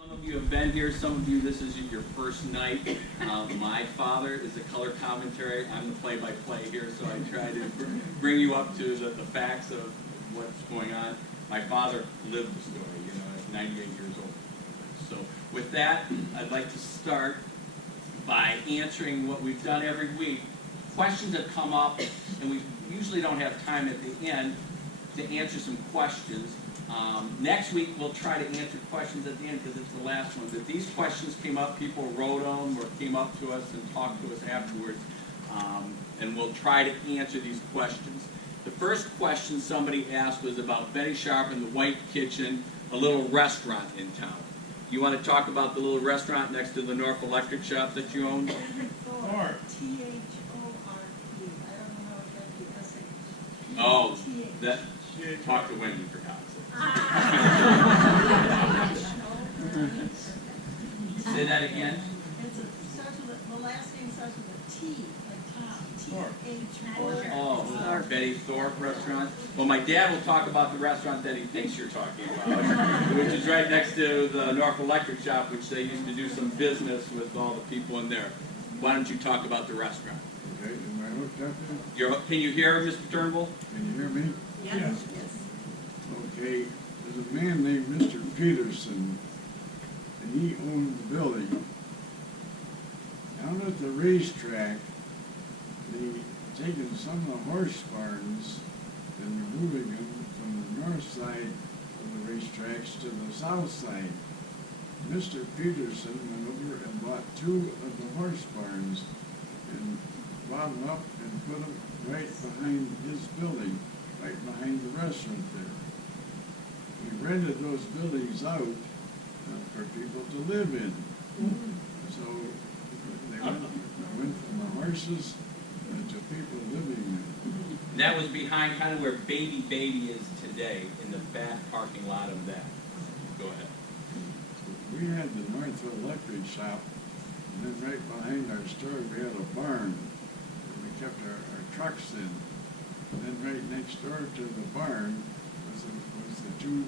Some of you have been here, some of you this is your first night. My father is the color commentary. I'm the play-by-play here, so I try to bring you up to the facts of what's going on. My father lived the story, at 98 years old. So with that, I'd like to start by answering what we've done every week. Questions have come up, and we usually don't have time at the end to answer some questions. Next week, we'll try to answer questions at the end because it's the last one. But these questions came up, people wrote them or came up to us and talked to us afterwards. And we'll try to answer these questions. The first question somebody asked was about Betty Sharp and the White Kitchen, a little restaurant in town. You want to talk about the little restaurant next to the Northville Electric shop that you own? Thorpe. T-H-O-R-P. I don't know how it got the S-H. Oh, that. Talk to Wendy for God's sake. Say that again. The last name starts with a T, like Tom. T-H-O-R-P. Oh, our Betty Thorpe restaurant. Well, my dad will talk about the restaurant that he thinks you're talking about, which is right next to the Northville Electric shop, which they used to do some business with all the people in there. Why don't you talk about the restaurant? Okay, am I hooked up there? Can you hear Mr. Turnbull? Can you hear me? Yes. Okay, there's a man named Mr. Peterson, and he owned the building. Down at the racetrack, they taken some of the horse barns and moving them from the north side of the racetracks to the south side. Mr. Peterson went over and bought 2 of the horse barns and bought them up and put them right behind his building, right behind the restaurant there. We rented those buildings out for people to live in. So they went from the horses to people living there. That was behind kind of where Baby is today, in the back parking lot of that. Go ahead. We had the Northville Electric shop, and then right behind our store we had a barn that we kept our trucks in. And then right next door to the barn was the 2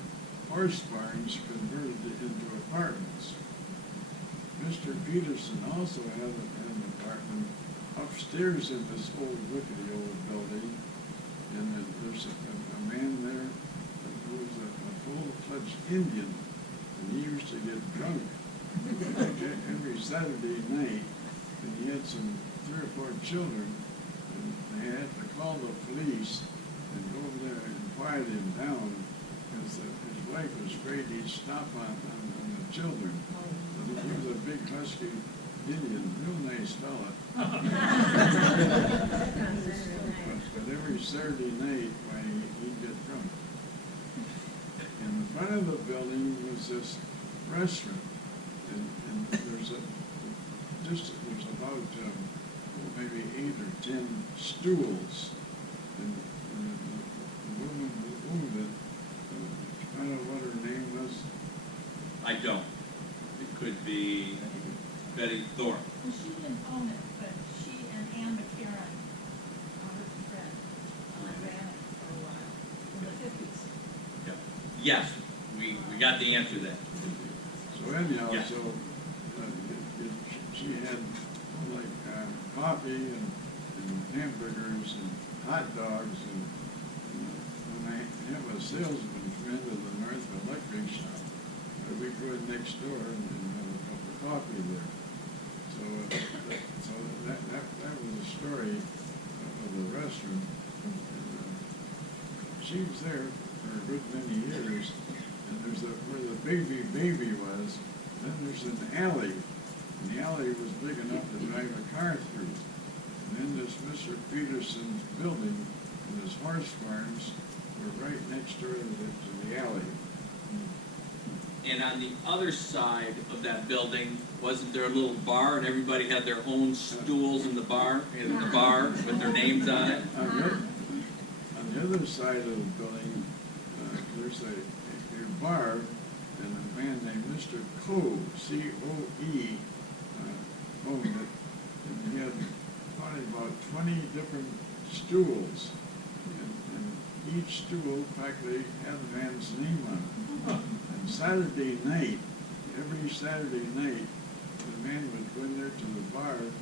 horse barns converted into apartments. Mr. Peterson also had an apartment upstairs in this old rickety old building, and there's a man there who was a full-fledged Indian, and he used to get drunk every Saturday night, and he had some 3 or 4 children, and they had to call the police and go over there and quiet him down because his wife was afraid he'd stop on the children. But he was a big husky Indian, real nice fella. But every Saturday night, he'd get drunk. In front of the building was this restaurant, and there's about maybe 8 or 10 stools, and the woman who owned it, I don't know what her name was. I don't. It could be Betty Thorpe. Well, she didn't own it, but she and Ann McCarran, her friend, ran it for a while, in the 50s. Yeah. Yes, we got the answer there. So anyhow, Yeah. she had like coffee and hamburgers and hot dogs, and when I have a salesman friend of the Northville Electric shop, we go in next door and have a cup of coffee there. So that was the story of the restaurant. And, she was there for a good many years, and there's where the baby was. Then there's an alley, and the alley was big enough to drive a car through. And then this Mr. Peterson's building and his horse farms were right next door to the alley. And on the other side of that building, wasn't there a little bar and everybody had their own stools in the bar with their names on it? On the other side of the building, there's a bar, and a man named Mr. Coe, C-O-E, owned it, and he had probably about 20 different stools, and each stool practically had a man's name on it. And Saturday night, every Saturday night, the man would go in there to the bar and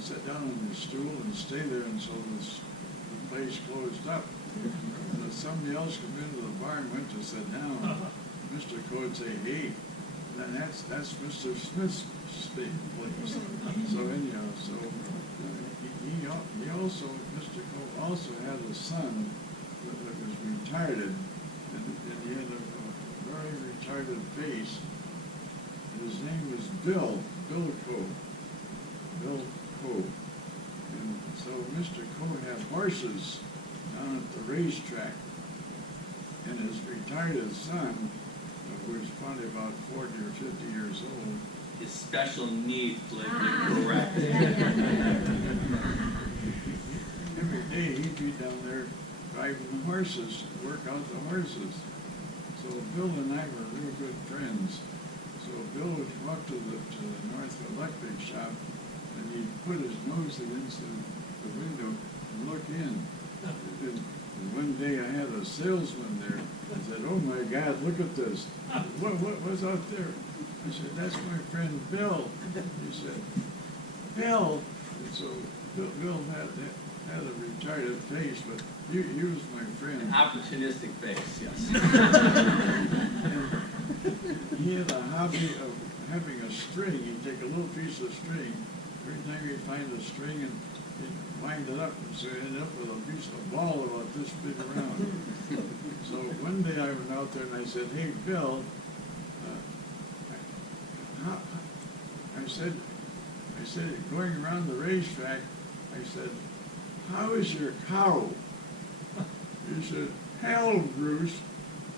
sit down on the stool and stay there until the place closed up. And if somebody else came into the bar and went to sit down, Mr. Coe would say, "Hey, that's Mr. Smith's place." So anyhow, he also, Mr. Coe also had a son that was retarded, and he had a very retarded face. His name was Bill Coe. And so Mr. Coe had horses down at the racetrack, and his retarded son, who was probably about 40 or 50 years old, His special needs politically correct. every day he'd be down there driving the horses, to work out the horses. So Bill and I were real good friends. So Bill would come up to the Northville Electric shop, and he'd put his nose into the window and look in. And one day I had a salesman there. I said, "Oh my God, look at this. What's out there?" I said, "That's my friend Bill." He said, "Bill?" And so Bill had a retarded face, but he was my friend. An opportunistic face, yes. And he had a hobby of having a string. He'd take a little piece of string. Every time he'd find a string, and he'd wind it up, and so he ended up with a piece of ball about this big around. So one day I went out there and I said, "Hey, Bill," I said, going around the racetrack, I said, "How is your cow?" He said, "Hell, Bruce,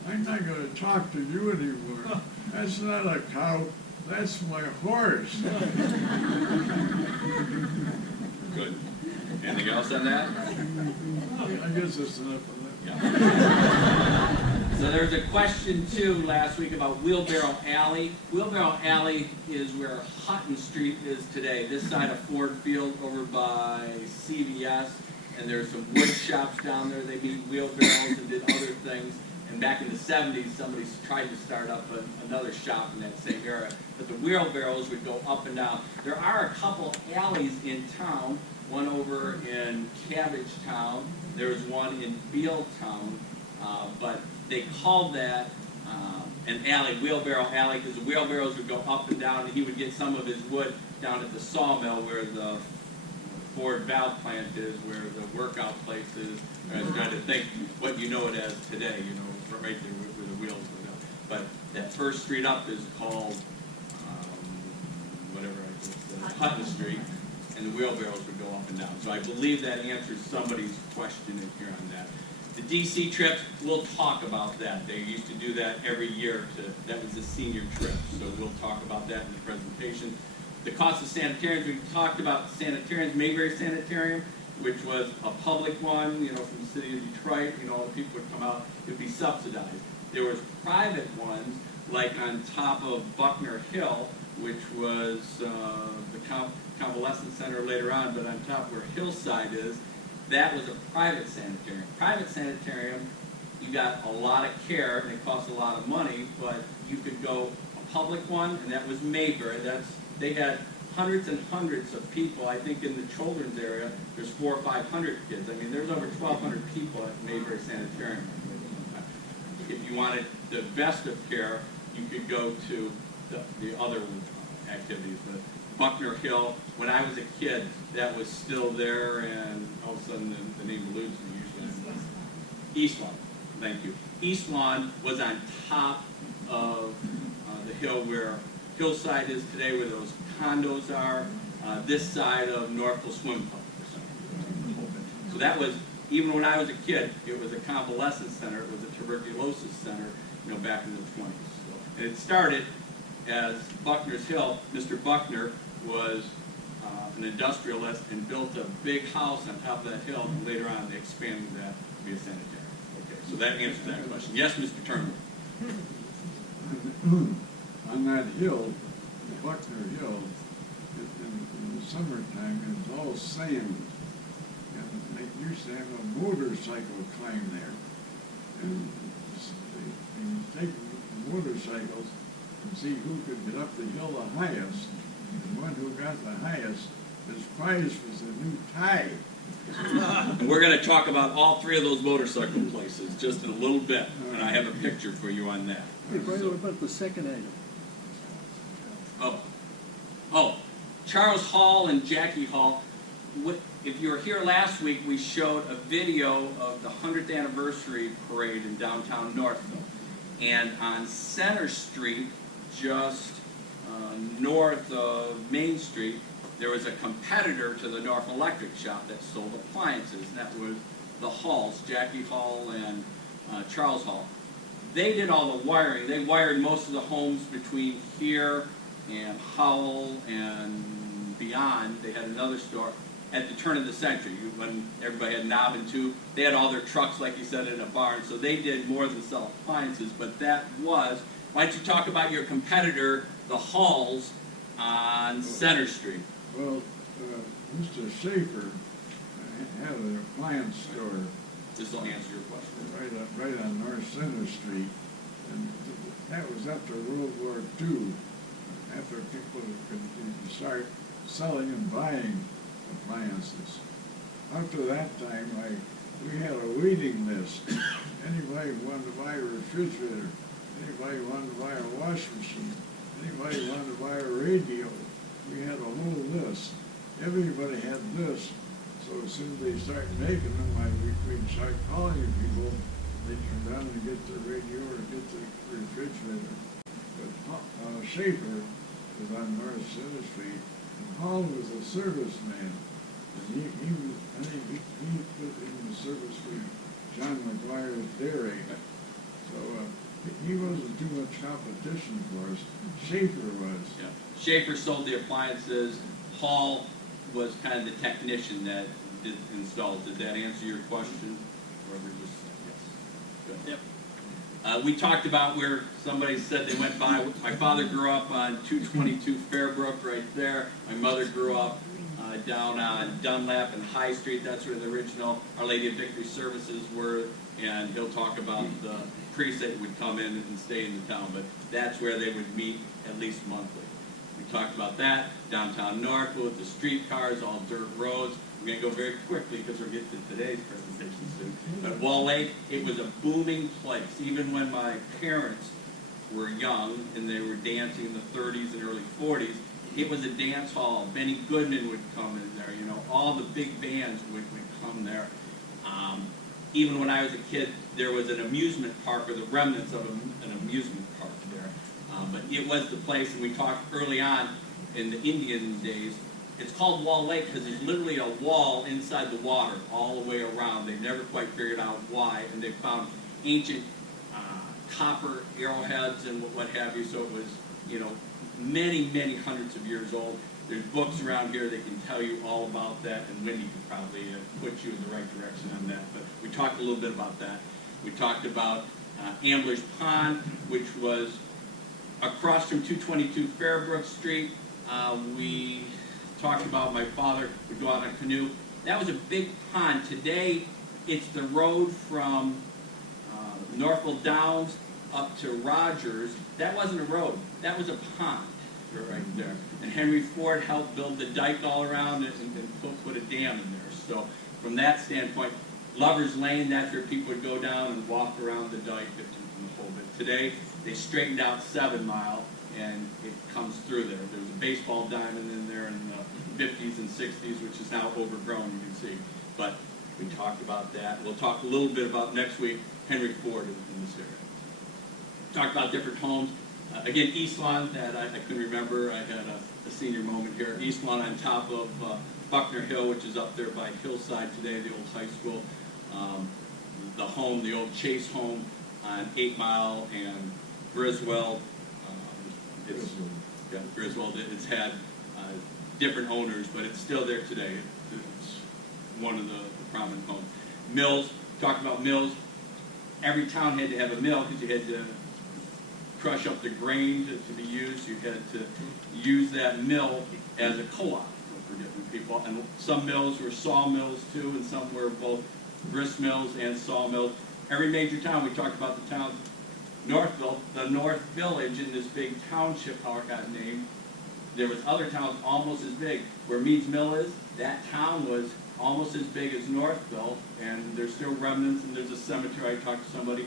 I'm not going to talk to you anymore. That's not a cow, that's my horse." Good. Anything else on that? I guess that's enough of that. Yeah. So there was a question too last week about Wheelbarrow Alley. Wheelbarrow Alley is where Hutton Street is today. This side of Ford Field over by CVS, and there's some wood shops down there. They made wheelbarrows and did other things. And back in the 70s, somebody tried to start up another shop in that same area. But the wheelbarrows would go up and down. There are a couple alleys in town, one over in Cabbage Town. There's one in Bealtown, but they called that an alley, Wheelbarrow Alley, because the wheelbarrows would go up and down, and he would get some of his wood down at the sawmill where the Ford valve plant is, where the workout place is. I was trying to think what you know it as today, you know, right there where the wheels go down. But that first street up is called, whatever I just said, Hutton Street, and the wheelbarrows would go up and down. So I believe that answers somebody's question in here on that. The DC trips, we'll talk about that. They used to do that every year. That was a senior trip, so we'll talk about that in the presentation. The cost of sanitariums, we talked about sanitariums, Mayberry Sanitarium, which was a public one, you know, from the city of Detroit, you know, all the people would come out, it would be subsidized. There was private ones, like on top of Buckner Hill, which was the Convalescent Center later on, but on top where Hillside is, that was a private sanitarium. Private sanitarium, you got a lot of care, and it cost a lot of money, but you could go a public one, and that was Mayberry. They had hundreds and hundreds of people. I think in the children's area, there's 400 or 500 kids. I mean, there's over 1,200 people at Mayberry Sanitarium. If you wanted the best of care, you could go to the other activities. But Buckner Hill, when I was a kid, that was still there, and all of a sudden the name eludes me usually. East Lawn, thank you. East Lawn was on top of the hill where Hillside is today, where those condos are, this side of Northville Swim Club. So that was, even when I was a kid, it was a convalescent center, it was a tuberculosis center, you know, back in the 20s. So, and it started as Buckner's Hill. Mr. Buckner was an industrialist and built a big house on top of that hill, and later on they expanded that to be a sanitarium. Okay, so that answers that question. Yes, Mr. Turnbull. On that hill, the Buckner Hill, in the summertime, it was all sand. And they used to have a motorcycle climb there. And they take the motorcycles and see who could get up the hill the highest. And the one who got the highest, his prize was a new tie. And we're going to talk about all three of those motorcycle places just in a little bit, and I have a picture for you on that. Hey, Brian, what about the second item? Oh, Charles Hall and Jackie Hall. If you were here last week, we showed a video of the 100th anniversary parade in downtown Northville. And on Center Street, just north of Main Street, there was a competitor to the Northville Electric shop that sold appliances. And that was the Halls, Jackie Hall and Charles Hall. They did all the wiring. They wired most of the homes between here and Howell and beyond. They had another store at the turn of the century, when everybody had knob and tube. They had all their trucks, like you said, in a barn, so they did more than sell appliances, but that was, why don't you talk about your competitor, the Halls, on Center Street? Well, Mr. Schaefer had an appliance store This will answer your question. right on North Center Street, and that was after World War II, after people could start selling and buying appliances. After that time, we had a waiting list. Anybody who wanted to buy a refrigerator, anybody who wanted to buy a washing machine, anybody who wanted to buy a radio, we had a whole list. Everybody had lists, so as soon as they started making them, we'd start calling people. They'd come down and get the radio or get the refrigerator. But Schaefer was on North Center Street, and Hall was a serviceman. And I think he put in the service with John McGuire's dairy. So he wasn't too much competition for us. Schaefer was. Yeah. Schaefer sold the appliances. Hall was kind of the technician that installed. Did that answer your question? Yes. Good. Yep. We talked about where somebody said they went by. My father grew up on 222 Fairbrook right there. My mother grew up down on Dunlap and High Street. That's where the original Our Lady of Victory services were, and he'll talk about the priests that would come in and stay in the town, but that's where they would meet at least monthly. We talked about that. Downtown Northville, the streetcars, all dirt roads. We're going to go very quickly because we're getting to today's presentation soon. But Wall Lake, it was a booming place. Even when my parents were young and they were dancing in the 30s and early 40s, it was a dance hall. Benny Goodman would come in there. You know, all the big bands would come there. Even when I was a kid, there was an amusement park, or the remnants of an amusement park there. But it was the place, and we talked early on in the Indian days. It's called Wall Lake because there's literally a wall inside the water all the way around. They never quite figured out why, and they found ancient copper arrowheads and what have you. So it was, you know, many, many hundreds of years old. There's books around here that can tell you all about that, and Wendy could probably put you in the right direction on that. But we talked a little bit about that. We talked about Ambler's Pond, which was across from 222 Fairbrook Street. We talked about my father would go out on a canoe. That was a big pond. Today, it's the road from Northville Downs up to Rogers. That wasn't a road. That was a pond right there. And Henry Ford helped build the dike all around it and put a dam in there. So from that standpoint, Lover's Lane, that's where people would go down and walk around the dike and the whole bit. Today, they straightened out 7 Mile, and it comes through there. There was a baseball diamond in there in the 50s and 60s, which is now overgrown, you can see. But we talked about that. We'll talk a little bit about next week Henry Ford in this area. Talked about different homes. Again, East Lawn, that I couldn't remember. I had a senior moment here. East Lawn on top of Buckner Hill, which is up there by Hillside today, the old high school. The home, the old Chase home on 8 Mile and Griswold. Griswold. It's had different owners, but it's still there today. It's one of the prominent homes. Mills, talked about mills. Every town had to have a mill because you had to crush up the grain to be used. You had to use that mill as a co-op for different people. And some mills were sawmills too, and some were both grist mills and sawmills. Every major town, we talked about the town, Northville, the North Village in this big township, how it got named. There was other towns almost as big. Where Meads Mill is, that town was almost as big as Northville, and there's still remnants, and there's a cemetery. I talked to somebody.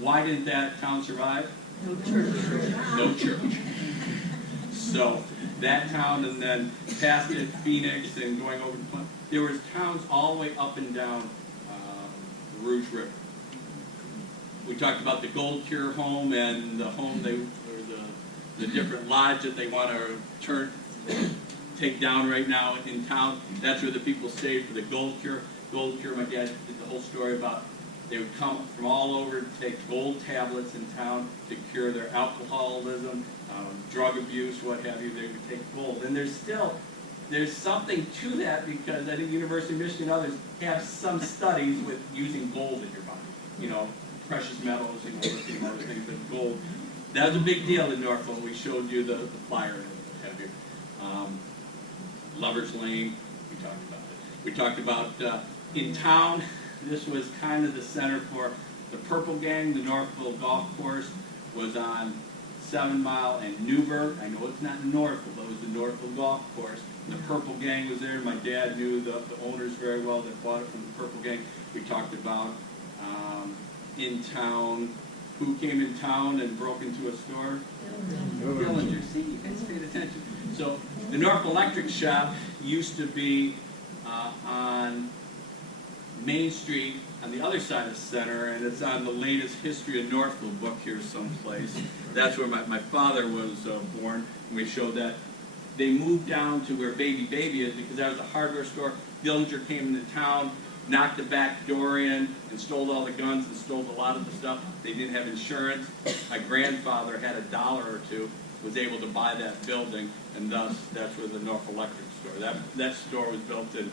Why didn't that town survive? No church. No church. So that town, and then past it, Phoenix, and going over to Plymouth. There was towns all the way up and down the Rouge River. We talked about the Gold Cure home and the home the different lodge that they want to take down right now in town. That's where the people stayed for the Gold Cure. Gold Cure, my dad did the whole story about they would come from all over to take gold tablets in town to cure their alcoholism, drug abuse, what have you. They would take gold. And there's something to that, because I think University of Michigan and others have some studies with using gold in your body. You know, precious metals, you know, lithium, other things, but gold. That was a big deal in Northville. We showed you the flyer and what have you. Lover's Lane, we talked about it. We talked about in town, this was kind of the center for the Purple Gang. The Northville Golf Course was on 7 Mile and Newburgh. I know it's not Northville, but it was the Northville Golf Course. The Purple Gang was there. My dad knew the owners very well that bought it from the Purple Gang. We talked about in town, who came in town and broke into a store? Dillinger. See, you guys paid attention. So the Northville Electric shop used to be on Main Street on the other side of the center, and it's on the latest History of Northville book here someplace. That's where my father was born, and we showed that. They moved down to where Baby is, because that was a hardware store. Dillinger came into town, knocked the back door in, and stole all the guns and stole a lot of the stuff. They didn't have insurance. My grandfather had $1 or two, was able to buy that building, and thus that's where the Northville Electric store. That store was built in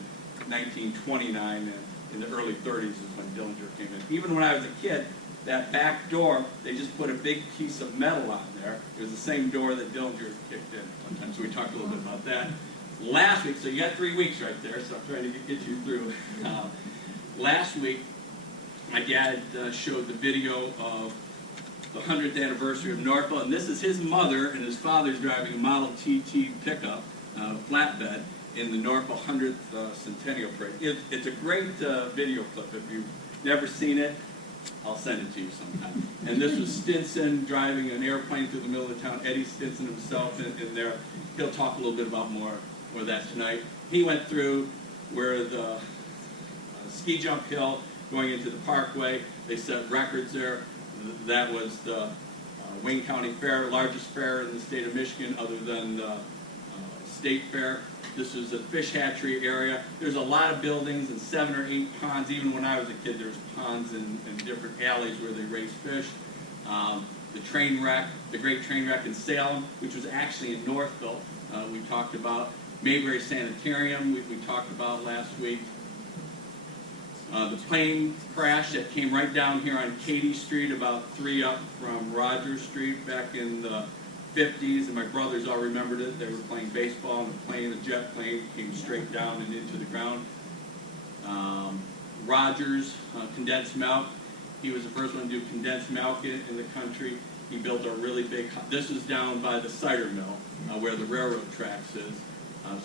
1929, and in the early 30s is when Dillinger came in. Even when I was a kid, that back door, they just put a big piece of metal on there. It was the same door that Dillinger kicked in sometimes, so we talked a little bit about that. Last week, so you got 3 weeks right there, so I'm trying to get you through. Last week, my dad showed the video of the 100th anniversary of Northville, and this is his mother and his father's driving a Model TT pickup, flatbed, in the Northville 100th Centennial Parade. It's a great video clip. If you've never seen it, I'll send it to you sometime. And this was Stinson driving an airplane through the middle of the town. Eddie Stinson himself in there. He'll talk a little bit about more of that tonight. He went through where the ski jump hill going into the parkway. They set records there. That was the Wayne County Fair, largest fair in the state of Michigan other than the state fair. This was a fish hatchery area. There's a lot of buildings and 7 or 8 ponds. Even when I was a kid, there was ponds in different alleys where they raised fish. The train wreck, the great train wreck in Salem, which was actually in Northville, we talked about. Mayberry Sanitarium, we talked about last week. The plane crash that came right down here on Katy Street, about 3 up from Rogers Street back in the 50s, and my brothers all remembered it. They were playing baseball, and the jet plane, came straight down and into the ground. Rogers, condensed milk. He was the first one to do condensed milk in the country. He built a really big, this is down by the cider mill, where the railroad tracks is.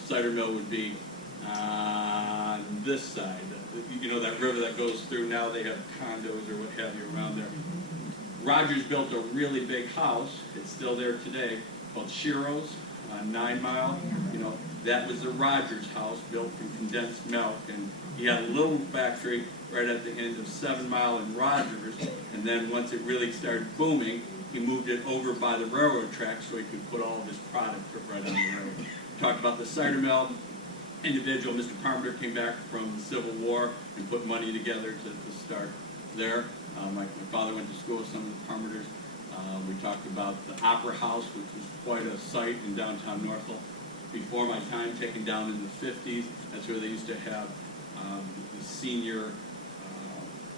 Cider mill would be on this side. You know that river that goes through, now they have condos or what have you around there. Rogers built a really big house, it's still there today, called Shiro's on 9 Mile. You know, that was the Rogers house, built from condensed milk, and he had a little factory right at the end of 7 Mile in Rogers, and then once it really started booming, he moved it over by the railroad tracks so he could put all of his product right on the railroad. Talked about the cider mill. Individual, Mr. Carpenter, came back from the Civil War and put money together to start there. My father went to school with some of the Harmoners. We talked about the Opera House, which was quite a sight in downtown Northville. Before my time, taken down in the 50s. That's where they used to have the senior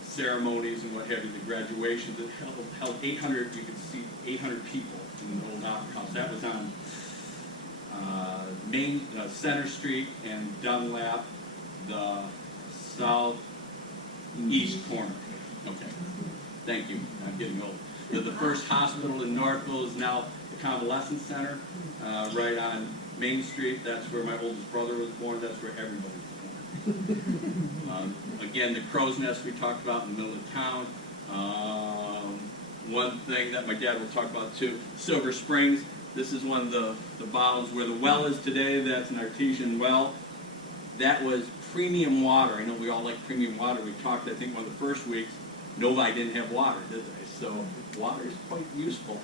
ceremonies and what have you, the graduations. It held 800, you could see 800 people in the old Opera House. That was on Main Center Street and Dunlap, the southeast corner. Okay, thank you. I'm getting old. The first hospital in Northville is now the Convalescent Center, right on Main Street. That's where my oldest brother was born. That's where everybody was born. Again, the Crow's Nest we talked about in the middle of town. One thing that my dad will talk about too, Silver Springs. This is one of the bottles where the well is today. That's an artesian well. That was premium water. I know we all like premium water. We talked, I think, one of the first weeks, Novi didn't have water, did they? So water is quite useful.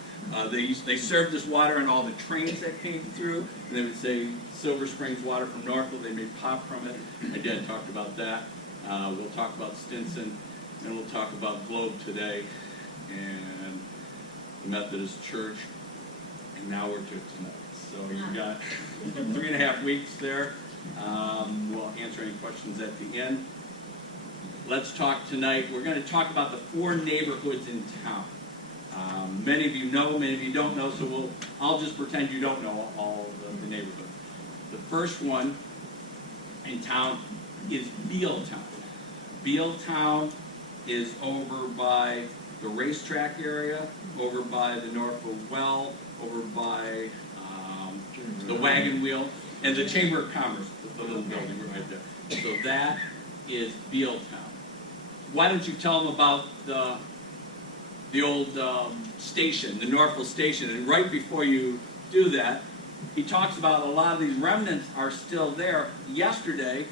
They served this water on all the trains that came through, and they would say Silver Springs water from Northville. They made pop from it. My dad talked about that. We'll talk about Stinson, and we'll talk about Globe today, and the Methodist Church, and now we're to tonight. So you've got 3.5 weeks there. We'll answer any questions at the end. Let's talk tonight. We're going to talk about the 4 neighborhoods in town. Many of you know, many of you don't know, so I'll just pretend you don't know all of the neighborhoods. The first one in town is Bealtown. Bealtown is over by the racetrack area, over by the Northville Well, over by the Wagon Wheel, and the Chamber of Commerce, the little building right there. So that is Bealtown. Why don't you tell them about the old station, the Northville Station, and right before you do that, he talks about a lot of these remnants are still there. Yesterday,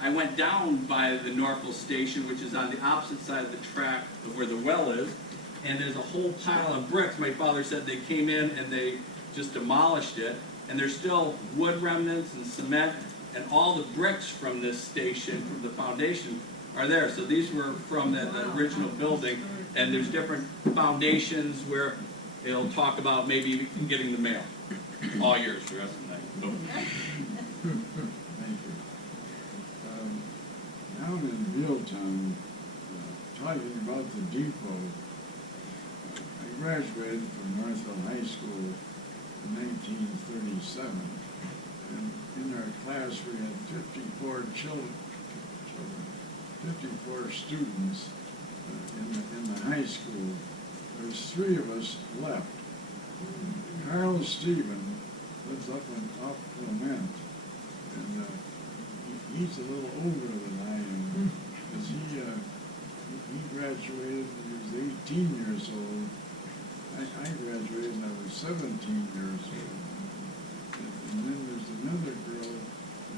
I went down by the Northville Station, which is on the opposite side of the track of where the well is, and there's a whole pile of bricks. My father said they came in and they just demolished it, and there's still wood remnants and cement, and all the bricks from this station, from the foundation, are there. So these were from that original building, and there's different foundations where it'll talk about maybe getting the mail. All yours for the rest of the night. Thank you. Down in Bealtown, talking about the depot, I graduated from Northville High School in 1937, and in our class we had 54 54 students in the high school. There's 3 of us left. Carl Stephen lives up Clement, and he's a little older than I am, because he graduated when he was 18 years old. I graduated when I was 17 years old. And then there's another girl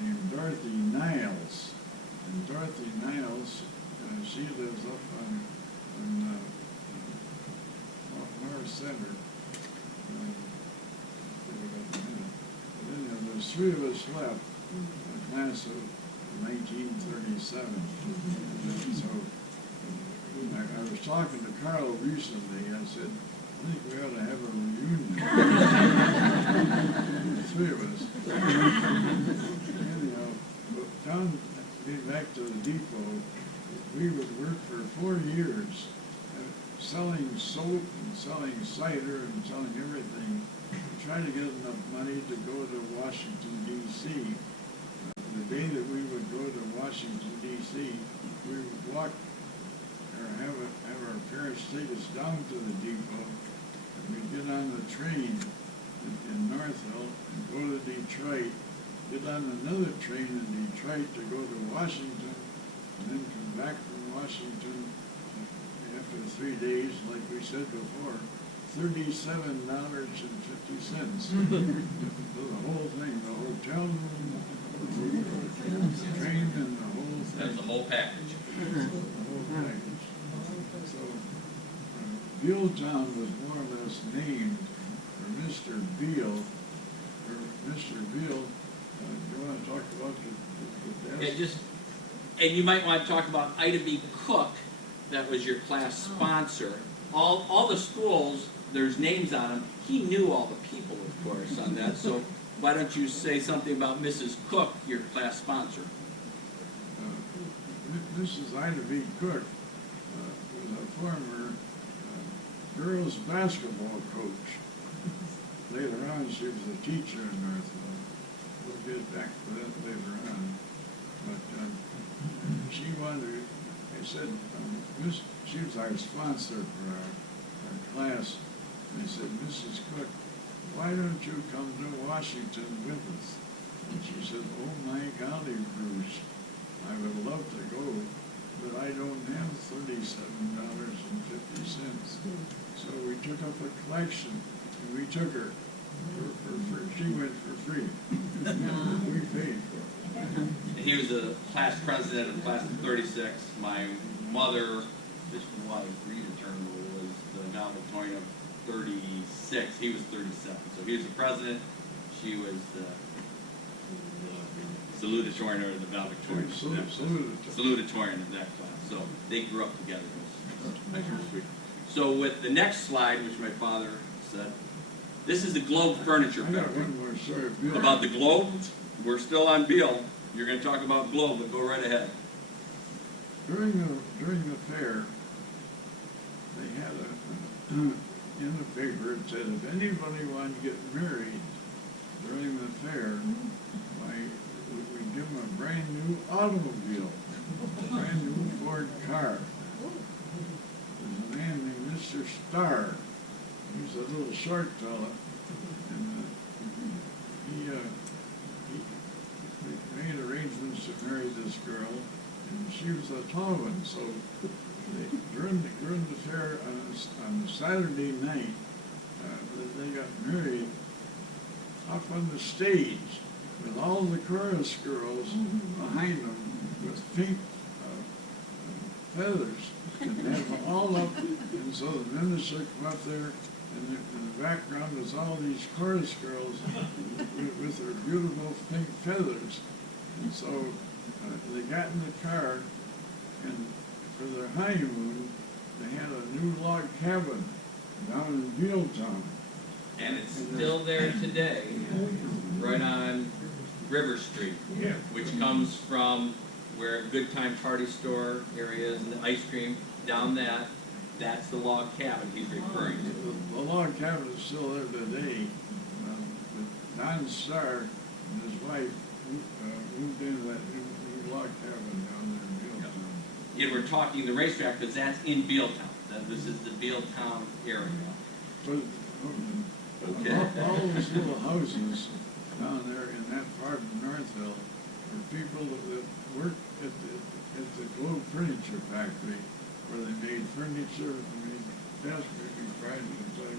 named Dorothy Niles. And Dorothy Niles, she lives up on Norwich Center. Then there's 3 of us left, a class of 1937. So I was talking to Carl recently. I said, I think we ought to have a reunion. The 3 of us. Anyhow, but down, getting back to the depot, we would work for 4 years selling soap and selling cider and selling everything, try to get enough money to go to Washington, D.C. The day that we would go to Washington, D.C., we would walk or have our parents take us down to the depot, and we'd get on the train in Northville and go to Detroit, get on another train in Detroit to go to Washington, and then come back from Washington after 3 days, like we said before, $37.50. So the whole thing, the hotel room, the train, and the whole thing. That's the whole package. The whole package. So Bealtown was more or less named for Mr. Beal. Mr. Beal, do you want to talk about the desk? And you might want to talk about Ida B. Cook. That was your class sponsor. All the schools, there's names on them. He knew all the people, of course, on that. So why don't you say something about Mrs. Cook, your class sponsor? Mrs. Ida B. Cook was a former girls basketball coach. Later on, she was a teacher in Northville. We'll get back to that later on. But she wanted, I said, she was our sponsor for class, and they said, Mrs. Cook, why don't you come to Washington with us? And she said, oh my golly, Bruce, I would love to go, but I don't have $37.50. So we took up a collection, and we took her for free. She went for free. We paid for it. And he was the class president of class of 36. My mother, his wife, Rita Turnbull, was the valedictorian of 36. He was 37. So he was the president. She was the salutatorian or the valedictorian. Salutatorian of that class. So they grew up together. It was actually sweet. So with the next slide, which my father said, this is the Globe Furniture I got Factory. one more story. Bill. About the Globe? We're still on Beale. You're going to talk about Globe, but go right ahead. During the fair, they had in the paper, it said if anybody wanted to get married during the fair, we give them a brand new automobile, a brand new Ford car. There's a man named Mr. Starr. He's a little short fella, and he made arrangements to marry this girl, and she was a tall one. So during the fair on Saturday night, they got married up on the stage with all the chorus girls behind them with pink feathers, and they had them all up. And so the minister came up there, and in the background was all these chorus girls with their beautiful pink feathers. And so they got in the car, and for their honeymoon, they had a new log cabin down in Bealtown. And it's still there today, right on River Street, which comes from where Good Time Party Store area is, and the ice cream, down that's the log cabin he's referring to. The log cabin is still there today. Don Starr and his wife moved into that new log cabin down there in Bealtown. Yeah, we're talking the racetrack because that's in Bealtown. This is the Bealtown area. But Okay. all those little houses down there in that part of Northville were people that worked at the Globe Furniture Factory, where they made furniture, they made desks, they made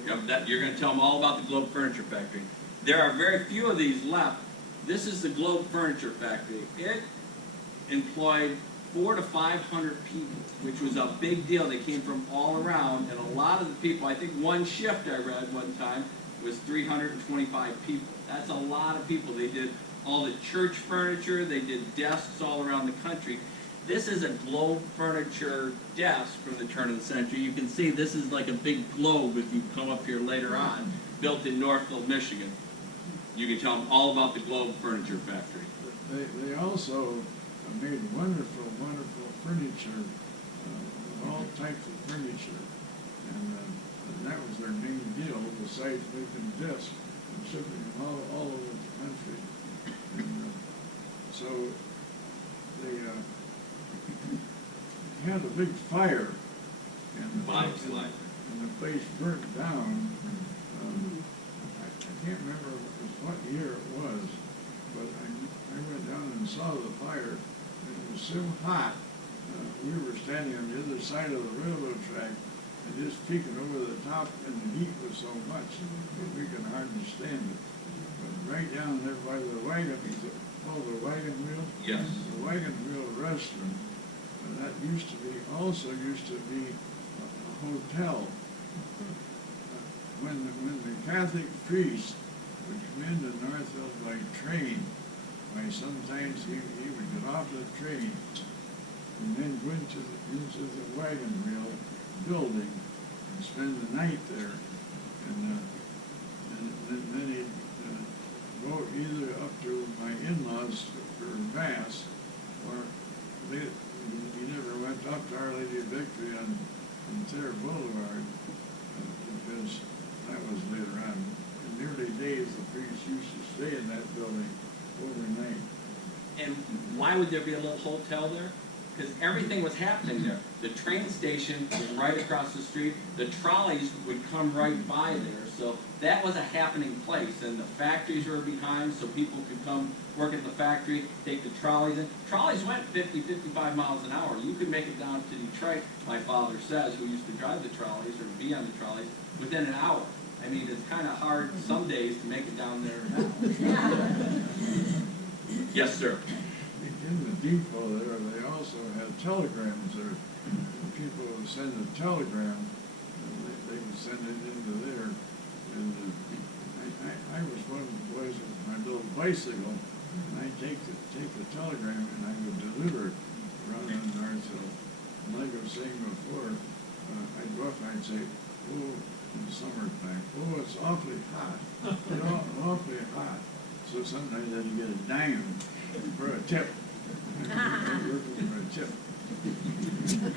Yep, you're going to tell them all about the Globe Furniture Factory. There are very few of these left. This is the Globe Furniture Factory. It employed 400 to 500 people, which was a big deal. They came from all around, and a lot of the people, I think one shift I read one time was 325 people. That's a lot of people. They did all the church furniture, they did desks all around the country. This is a Globe Furniture desk from the turn of the century. You can see this is like a big globe if you come up here later on, built in Northville, Michigan. You can tell them all about the Globe Furniture Factory. They also made wonderful, wonderful furniture, all types of furniture, and that was their main deal, besides making desks and shipping them all over the country. And so they had a big fire, and the place burnt down. I can't remember what year it was, but I went down and saw the fire, and it was so hot. We were standing on the other side of the railroad track, and just peeking over the top, and the heat was so much that we could hardly stand it. But right down there by the wagon, the wagon wheel? Yes. The wagon wheel restroom, that also used to be a hotel. When the Catholic priest would come into Northville by train, sometimes he would get off the train and then go into the wagon wheel building and spend the night there, and then he'd go either up to my in-laws for Mass, or he never went up to Our Lady of Victory on Thayer Boulevard, because that was later on. In the early days, the priest used to stay in that building overnight. And why would there be a little hotel there? because everything was happening there. The train station was right across the street. The trolleys would come right by there. So that was a happening place, and the factories were behind, so people could come work at the factory, take the trolleys in. Trolleys went 50, 55 miles an hour. You could make it down to Detroit, my father says, who used to drive the trolleys or be on the trolleys, within an hour. I mean, it's kind of hard some days to make it down there now. Yes, sir. In the depot there, they also had telegrams there. People would send a telegram, and they would send it into there. And I was one of the boys with my little bicycle, and I'd take the telegram and I would deliver it around in Northville. And like I was saying before, I'd go up and I'd say, oh, in the summertime, oh, it's awfully hot. It's awfully hot. So sometimes I'd get a dime for a tip. Working for a tip.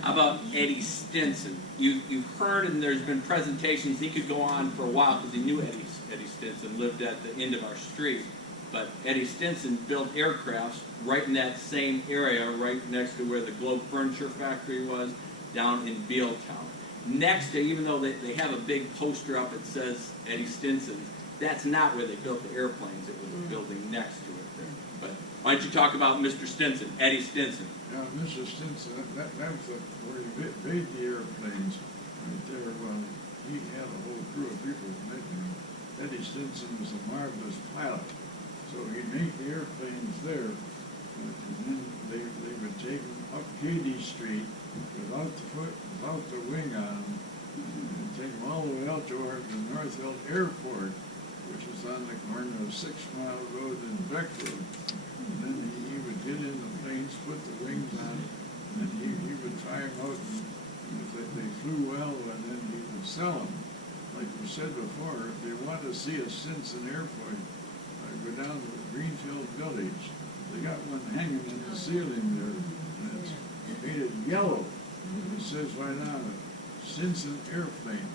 How about Eddie Stinson? You've heard, and there's been presentations. He could go on for a while because he knew Eddie Stinson, lived at the end of our street. But Eddie Stinson built aircrafts right in that same area, right next to where the Globe Furniture Factory was, down in Bealtown. Next to, even though they have a big poster up that says Eddie Stinson, that's not where they built the airplanes. It was a building next to it there. But why don't you talk about Mr. Stinson, Eddie Stinson? Yeah, Mr. Stinson, that was where he made the airplanes right there. Well, he had a whole crew of people making them. Eddie Stinson was a marvelous pilot. So he'd make the airplanes there, and then they would take them up Katy Street without the wing on them, and take them all the way out toward the Northville Airport, which was on the corner of 6 Mile Road and Beck Road. And then he would get in the planes, put the wings on, and then he would try them out, and if they flew well, and then he would sell them. Like we said before, if you want to see a Stinson airplane, go down to the Greenfield Village. They got one hanging in the ceiling there, and it's painted yellow. It says right on it, Stinson airplane.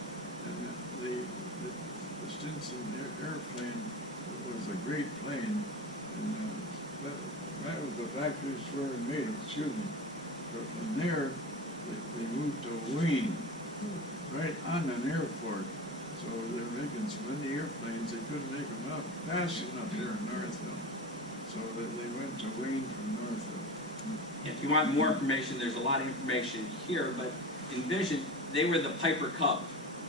And the Stinson airplane was a great plane, and that was the factories where they made it, excuse me. But from there, they moved to Wayne, right on an airport. So they're making so many airplanes, they couldn't make them up fast enough here in Northville. So they went to Wayne from Northville. If you want more information, there's a lot of information here, but envision, they were the Piper Cub.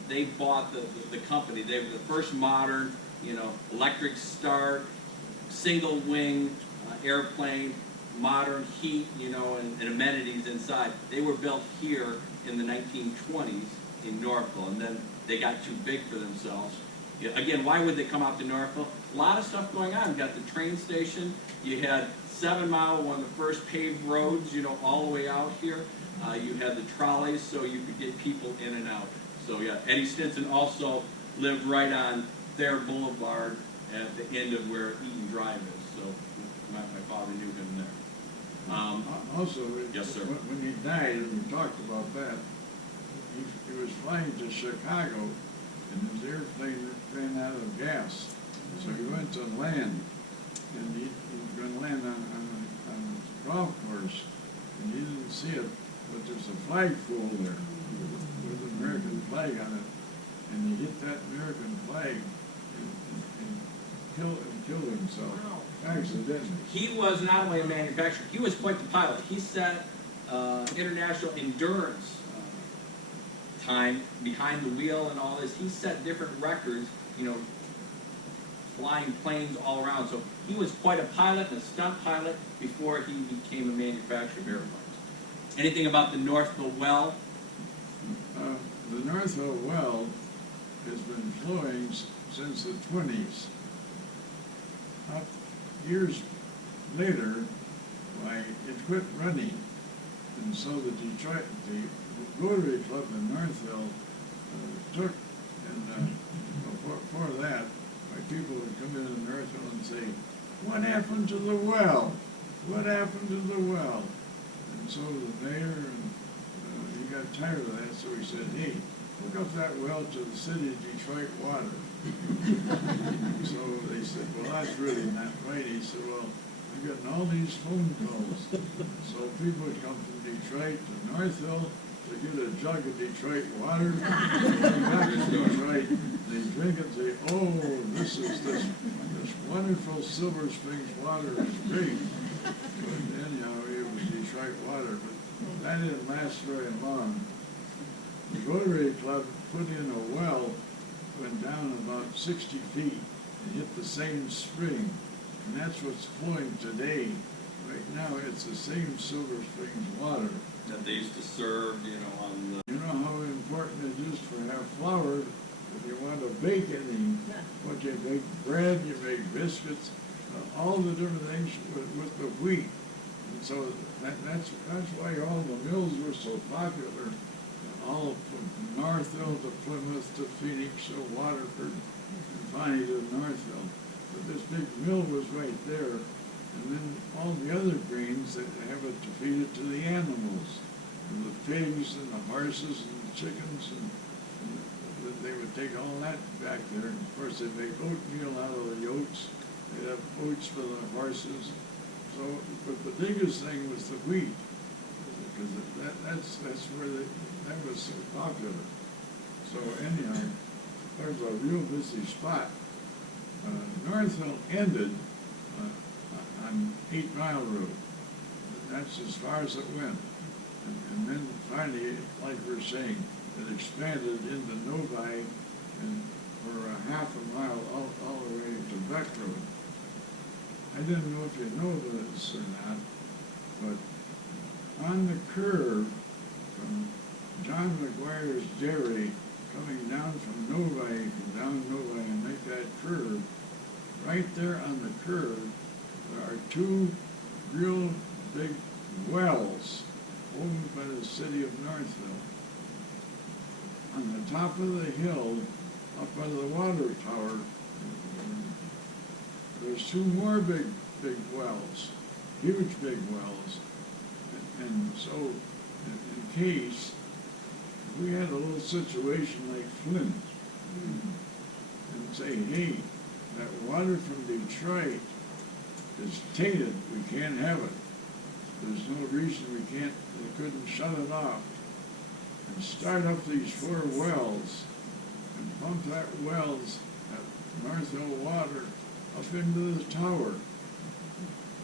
They bought the company. They were the first modern, electric start, single wing airplane, modern heat, and amenities inside. They were built here in the 1920s in Northville, and then they got too big for themselves. Again, why would they come out to Northville? A lot of stuff going on. You got the train station. You had 7 Mile, one of the first paved roads, all the way out here. You had the trolleys, so you could get people in and out. So yeah, Eddie Stinson also lived right on Thayer Boulevard at the end of where Eaton Drive is. So my father knew him there. Also, yes, sir. When he died, and we talked about that, he was flying to Chicago, and his airplane ran out of gas. So he went to land, and he was going to land on a golf course, and he didn't see it, but there's a flagpole there with an American flag on it, and he hit that American flag and killed himself accidentally. He was not only a manufacturer, he was quite the pilot. He set international endurance time behind the wheel and all this. He set different records, flying planes all around. So he was quite a pilot and a stunt pilot before he became a manufacturer of airplanes. Anything about the Northville Well? The Northville Well has been flowing since the 20s. Years later, it quit running, and so the Rotary Club in Northville took, and before that, people would come in Northville and say, "What happened to the well? What happened to the well?" And so the mayor, he got tired of that, so he said, "Hey, hook up that well to the city of Detroit water." So they said, "Well, that's really not right." He said, "Well, we're getting all these phone calls. So people would come from Detroit to Northville to get a jug of Detroit water. Come back to Detroit, they drink and say, oh, this wonderful Silver Springs water is great. But anyhow, it was Detroit water, but that didn't last very long. The Rotary Club put in a well, went down about 60 feet and hit the same spring. And that's what's flowing today. Right now, it's the same Silver Springs water. That they used to serve, you know, on the... You know how important it is to have flour if you want to bake anything. What you make bread, you make biscuits, all the different things with the wheat. And so that's why all the mills were so popular. All from Northville to Plymouth to Phoenix to Waterford and finally to Northville. But this big mill was right there. And then all the other grains that have it to feed it to the animals, and the pigs and the horses and the chickens, and they would take all that back there. And of course, they'd make oatmeal out of the oats. They'd have oats for the horses. So, but the biggest thing was the wheat, because that's where that was so popular. So anyhow, there's a real busy spot. Northville ended on 8 Mile Road. That's as far as it went. And then finally, like we're saying, it expanded into Novi and for a half a mile all the way to Beck Road. I didn't know if you know this or not, but on the curve from John McGuire's Dairy coming down from Novi, and make that curve, right there on the curve, there are 2 real big wells owned by the city of Northville. On the top of the hill, up by the water tower, there's 2 more big wells, huge big wells. And so, in case we had a little situation like Flint, and say, hey, that water from Detroit is tainted, we can't have it. There's no reason we couldn't shut it off and start up these 4 wells and pump that wells at Northville water up into the tower.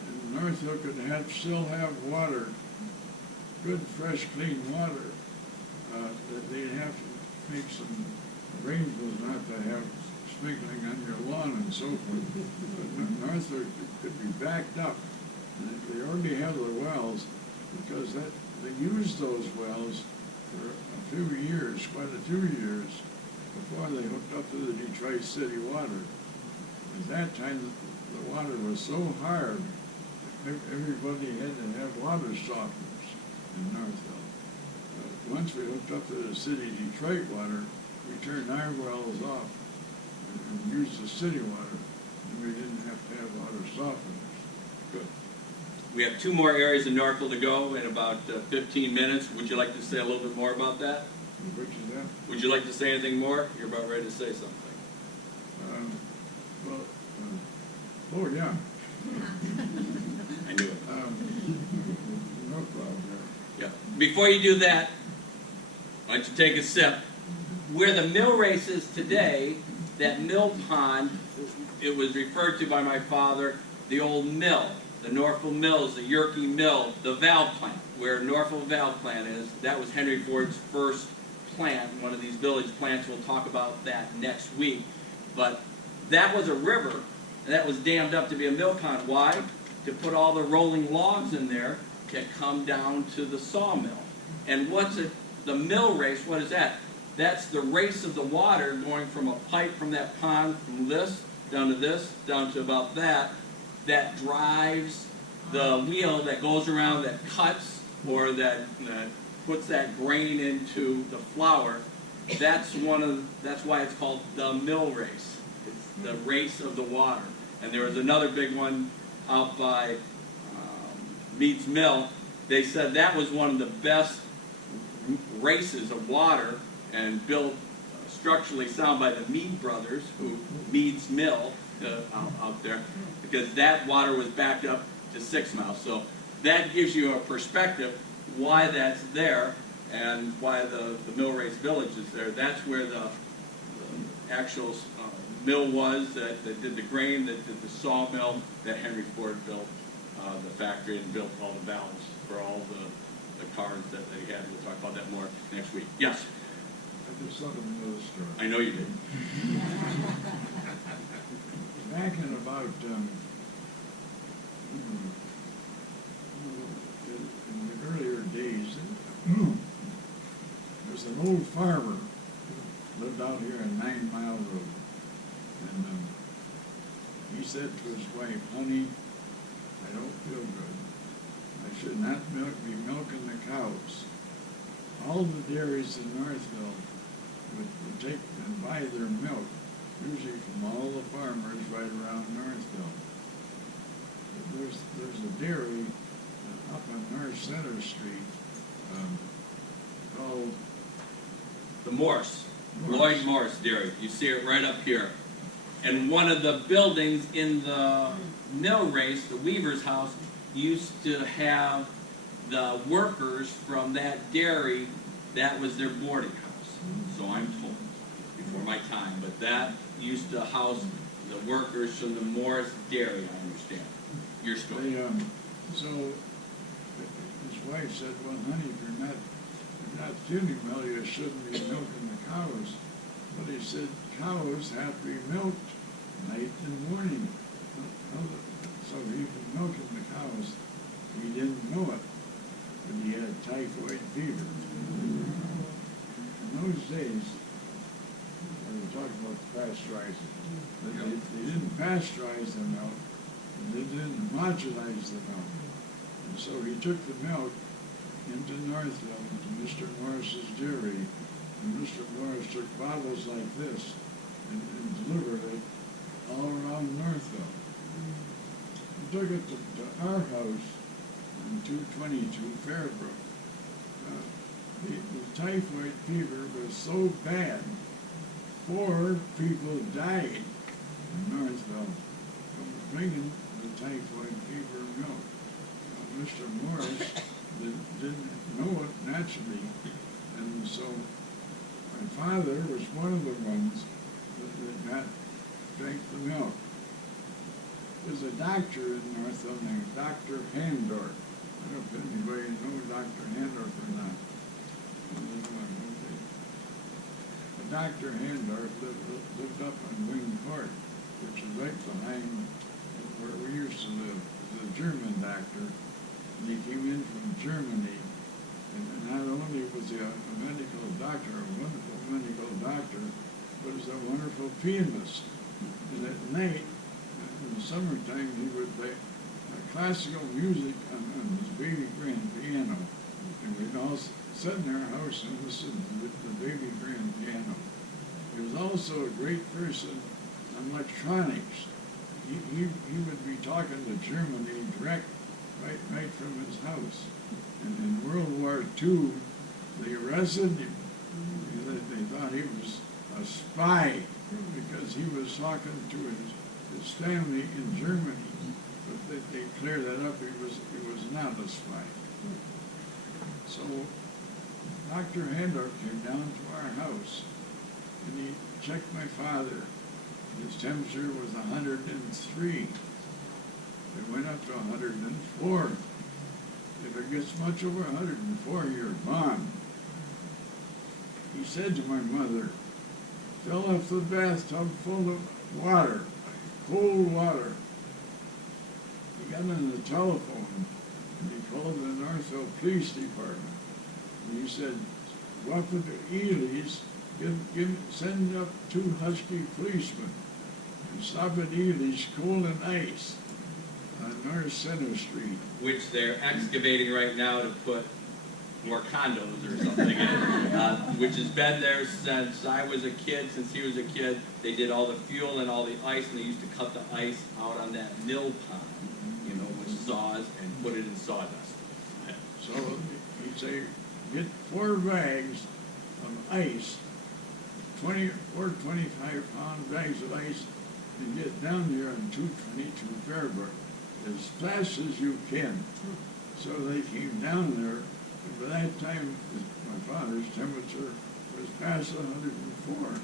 And Northville could still have water, good, fresh, clean water. That they'd have to make some arrangements not to have sprinkling on your lawn and so forth. But Northville could be backed up. And if they already have the wells, because they used those wells for a few years, quite a few years, before they hooked up to the Detroit City water. At that time, the water was so hard, everybody had to have water softeners in Northville. Once we hooked up to the city Detroit water, we turned our wells off and used the city water, and we didn't have to have water softeners. Good. We have 2 more areas in Northville to go in about 15 minutes. Would you like to say a little bit more about that? Which is that? Would you like to say anything more? You're about ready to say something. Oh yeah. I knew it. No problem there. Yeah. Before you do that, why don't you take a sip? Where the mill race is today, that mill pond, it was referred to by my father, the old mill, the Northville Mills, the Yerke Mill, the valve plant, where Northville valve plant is. That was Henry Ford's first plant, one of these village plants. We'll talk about that next week. But that was a river, and that was dammed up to be a mill pond. Why? To put all the rolling logs in there that come down to the sawmill. And what's it? The mill race, what is that? That's the race of the water going from a pipe from that pond, from this, down to this, down to about that, that drives the wheel that goes around, that cuts, or that puts that grain into the flour. That's why it's called the mill race. It's the race of the water. And there was another big one out by Mead's Mill. They said that was one of the best races of water, and built structurally sound by the Mead brothers, who Mead's Mill out there, because that water was backed up to 6 miles. So that gives you a perspective why that's there and why the mill race village is there. That's where the actual mill was that did the grain, that did the sawmill, that Henry Ford built the factory and built all the valves for all the cars that they had. We'll talk about that more next week. Yes? I just thought of another story. I know you did. Back in about, in the earlier days, there's an old farmer who lived out here on 9 Mile Road. And he said to his wife, "Honey, I don't feel good. I should not be milking the cows." All the dairies in Northville would take and buy their milk, usually from all the farmers right around Northville. There's a dairy up on North Center Street called The Morse. Lloyd Morse Dairy. You see it right up here. And one of the buildings in the mill race, the Weaver's house, used to have the workers from that dairy, that was their boarding house. So I'm told, before my time, but that used to house the workers from the Morse Dairy, I understand. Your story. So his wife said, "Well, honey, if you're not feeling well, you shouldn't be milking the cows." But he said, "Cows have to be milked night and morning." So he'd been milking the cows. He didn't know it, but he had typhoid fever. In those days, we were talking about the pasteurizing. They didn't pasteurize the milk, and they didn't homogenize the milk. And so he took the milk into Northville, to Mr. Morris's dairy, and Mr. Morris took bottles like this and delivered it all around Northville. He took it to our house on 222 Fairbrook. The typhoid fever was so bad, 4 people died in Northville from drinking the typhoid fever milk. Mr. Morris didn't know it naturally, and so my father was one of the ones that drank the milk. There's a doctor in Northville named Dr. Handorf. I don't know if anybody knows Dr. Handorf or not. Dr. Handorf lived up on Wing Court, which is right behind where we used to live. He was a German doctor, and he came in from Germany. And not only was he a medical doctor, a wonderful medical doctor, but he was a wonderful pianist. And at night, in the summertime, he would play classical music on his baby grand piano. And we'd all sit in our house and listen to the baby grand piano. He was also a great person on electronics. He would be talking to Germany direct, right from his house. And in World War II, they arrested him. They thought he was a spy because he was talking to his family in Germany. But they cleared that up. He was not a spy. So Dr. Handorf came down to our house, and he checked my father. His temperature was 103. It went up to 104. If it gets much over 104, you're gone. He said to my mother, "Fill up the bathtub full of water, cold water." He got on the telephone, and he called the Northville Police Department. And he said, "Go up to Ely's, send up 2 husky policemen, and stop at Ely's Coal and Ice on North Center Street." Which they're excavating right now to put more condos or something in it, which has been there since I was a kid, since he was a kid. They did all the fuel and all the ice, and they used to cut the ice out on that mill pond, with saws and put it in sawdust. So he'd say, "Get 4 bags of ice, 20 or 25-pound bags of ice, and get down here on 222 Fairbrook. as fast as you can. So they came down there, and by that time, my father's temperature was past 104.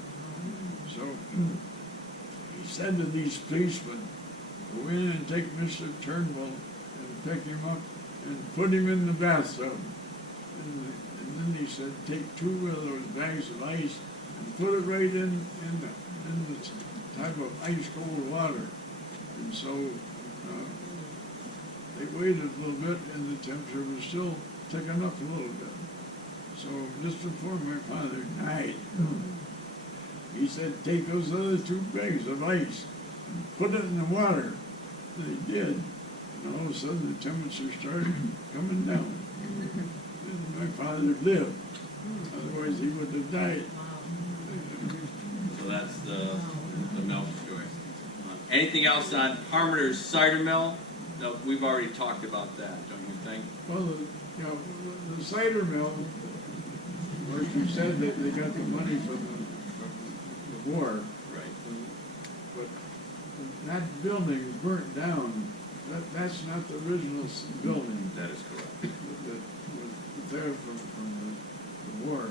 So he said to these policemen, go in and take Mr. Turnbull and pick him up and put him in the bathtub. And then he said, take 2 of those bags of ice and put it right in the type of ice cold water. And so they waited a little bit, and the temperature was still ticking up a little bit. So just before my father died, he said, take those other 2 bags of ice and put it in the water. They did. And all of a sudden the temperature started coming down. And my father lived. Otherwise he would have died. So that's the milk story. Anything else on Harmoners cider mill? No, we've already talked about that, don't you think? Well, you know, the cider mill, like you said, they got the money from the war. Right. But that building burnt down. That's not the original building. That is correct. That was there from the war.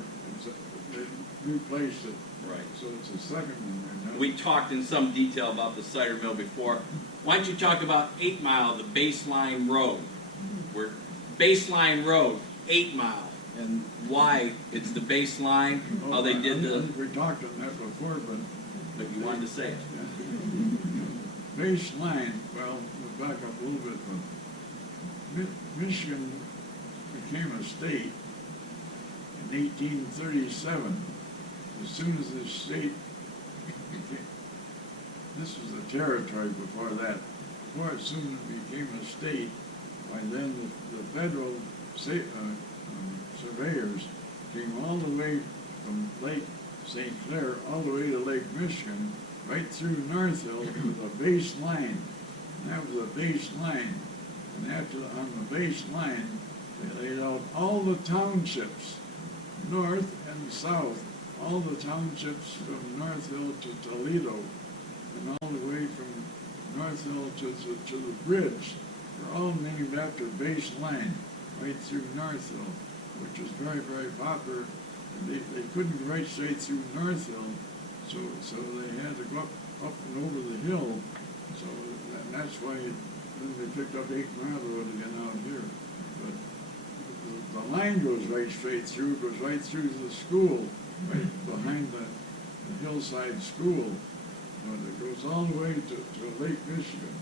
They replaced it. Right. So it's a second one there now. We talked in some detail about the cider mill before. Why don't you talk about 8 Mile, the baseline road? We're baseline road, 8 Mile, and why it's the baseline, how they did I think we talked on that before, but you wanted to say it. Baseline, well, we'll back up a little bit. Michigan became a state in 1837. As soon as the state became, this was a territory before that. Before it soon became a state, by then the federal surveyors came all the way from Lake St. Clair all the way to Lake Michigan, right through Northville with a base line. And that was a base line. And on the base line, they laid out all the townships, north and south, all the townships from Northville to Toledo, and all the way from Northville to the bridge. They're all named after base line, right through Northville, which was very, very popular. And they couldn't go right straight through Northville, so they had to go up and over the hill. So that's why then they picked up 8 Mile Road again out here. But the line goes right straight through, goes right through to the school, right behind the hillside school. But it goes all the way to Lake Michigan.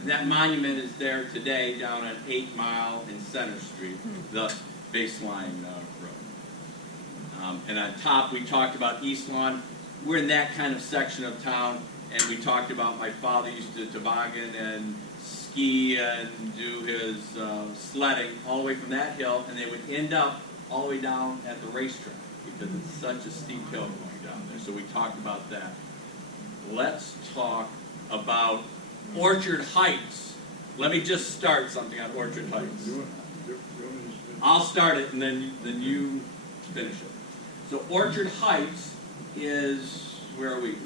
And that monument is there today down at 8 Mile and Center Street, the baseline road. And on top, we talked about East Lawn. We're in that kind of section of town, and we talked about my father used to toboggan and ski and do his sledding all the way from that hill, and they would end up all the way down at the racetrack because it's such a steep hill going down there. So we talked about that. Let's talk about Orchard Heights. Let me just start something on Orchard Heights. I'll start it and then you finish it. So Orchard Heights is, where are we?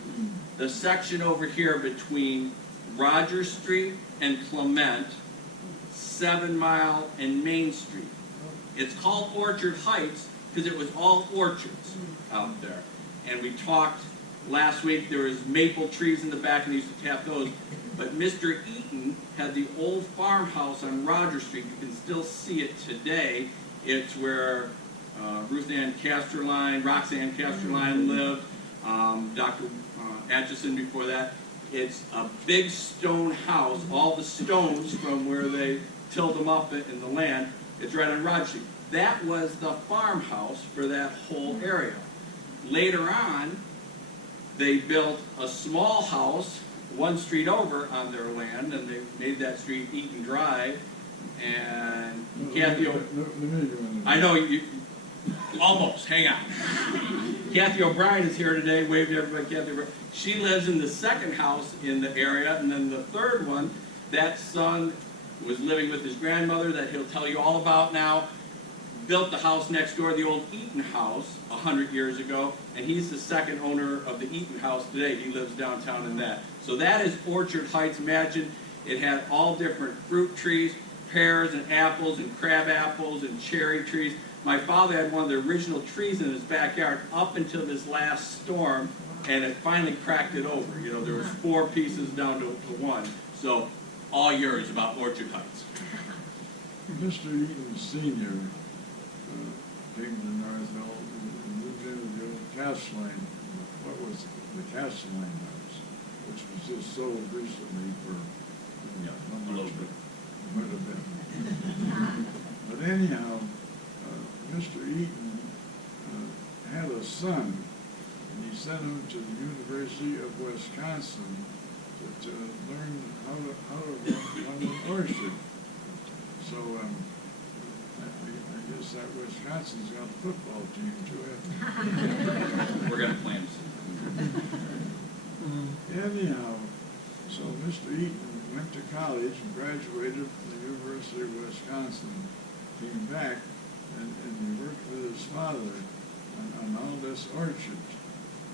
The section over here between Rogers Street and Clement, 7 Mile and Main Street. It's called Orchard Heights because it was all orchards out there. And we talked last week, there was maple trees in the back and they used to tap those. But Mr. Eaton had the old farmhouse on Rogers Street. You can still see it today. It's where Ruth Ann Casterline, Roxanne Casterline lived, Dr. Atchison before that. It's a big stone house. All the stones from where they tilled them up in the land, it's right on Rogers Street. That was the farmhouse for that whole area. Later on, they built a small house 1 street over on their land, and they made that street Eaton Drive. And Kathy, I know you almost. Hang on. Kathy O'Brien is here today. Wave to everybody, Kathy O'Brien. She lives in the second house in the area, and then the third one, that son was living with his grandmother that he'll tell you all about now. Built the house next door, the old Eaton house, 100 years ago, and he's the second owner of the Eaton house today. He lives downtown in that. So that is Orchard Heights. Imagine It had all different fruit trees, pears and apples and crab apples and cherry trees. My father had one of the original trees in his backyard up until this last storm, and it finally cracked it over. You know, there was 4 pieces down to 1. So all yours about Orchard Heights. Mr. Eaton Sr. Came to Northville and moved into the old Castellane. What was it? The Castellane house, which was just sold recently for A little bit. quite a bit. But anyhow, Mr. Eaton had a son, and he sent him to the University of Wisconsin to learn how to run an orchard. So I guess that Wisconsin's got a football team too. We're going to plan something. Anyhow, so Mr. Eaton went to college and graduated from the University of Wisconsin, came back, and he worked with his father on all this orchard.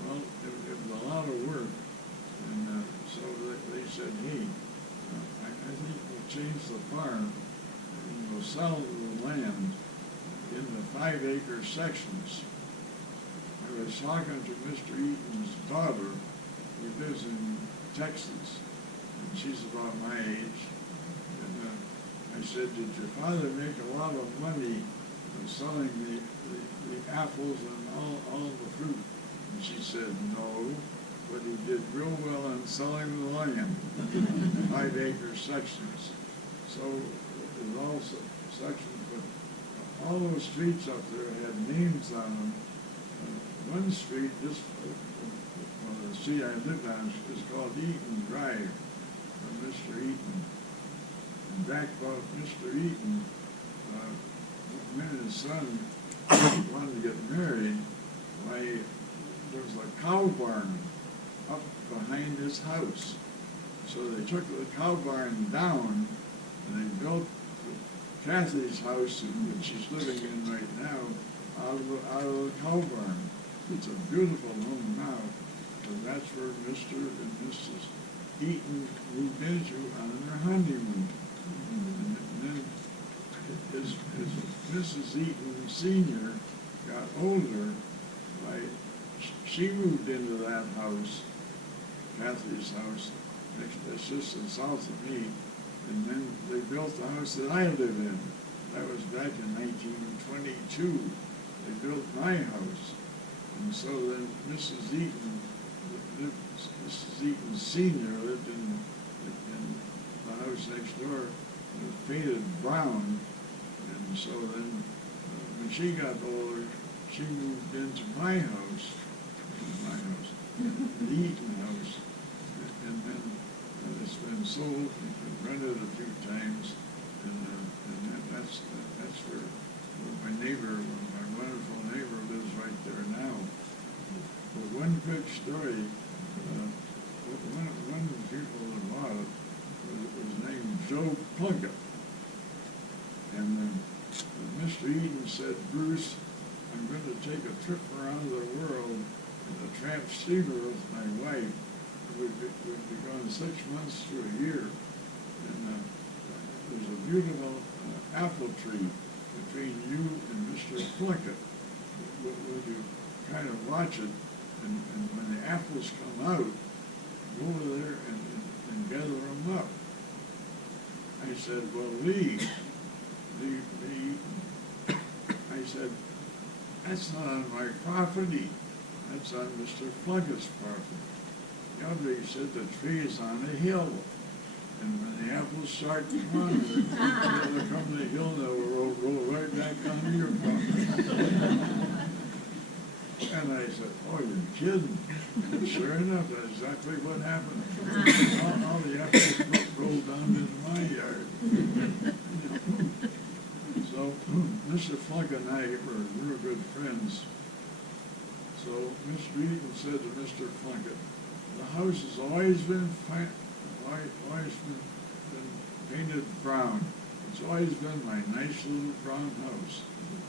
Well, it was a lot of work, and so they said, hey, I think we'll change the farm and we'll sell the land in the 5-acre sections. I was talking to Mr. Eaton's daughter, who lives in Texas, and she's about my age. And I said, did your father make a lot of money selling the apples and all the fruit? And she said, no, but he did real well on selling the land in 5-acre sections. So there's all sections, but all those streets up there had names on them. One street, the street I lived on is called Eaton Drive, from Mr. Eaton. And back about Mr. Eaton, when his son wanted to get married, why, there was a cow barn up behind his house. So they took the cow barn down, and they built Kathy's house, which she's living in right now, out of the cow barn. It's a beautiful home now, but that's where Mr. and Mrs. Eaton moved into on their honeymoon. And then as Mrs. Eaton Sr. got older, she moved into that house, Kathy's house, that's just in south of me, and then they built the house that I live in. That was back in 1922. They built my house. And so then Mrs. Eaton Sr. lived in the house next door. It was painted brown. And so then when she got older, she moved into my house, the Eaton house. And then it's been sold, it's been rented a few times. And that's where my neighbor, my wonderful neighbor, lives right there now. But one quick story, one of the people that bought it was named Joe Plunkett. And Mr. Eaton said, Bruce, I'm going to take a trip around the world in a tramp steamer with my wife. We'd be gone 6 months to a year. And there's a beautiful apple tree between you and Mr. Plunkett. Will you kind of watch it, and when the apples come out, go over there and gather them up. I said, well, Lee, I said, that's not on my property, that's on Mr. Plunkett's property. The other, he said, the tree is on a hill. And when the apples start to run, they'll come the hill, they'll roll right back onto your property. And I said, oh, you're kidding. And sure enough, that's exactly what happened. All the apples rolled down into my yard. So Mr. Plunkett and I were real good friends. So Mr. Eaton said to Mr. Plunkett, the house has always been painted brown. It's always been my nice little brown house.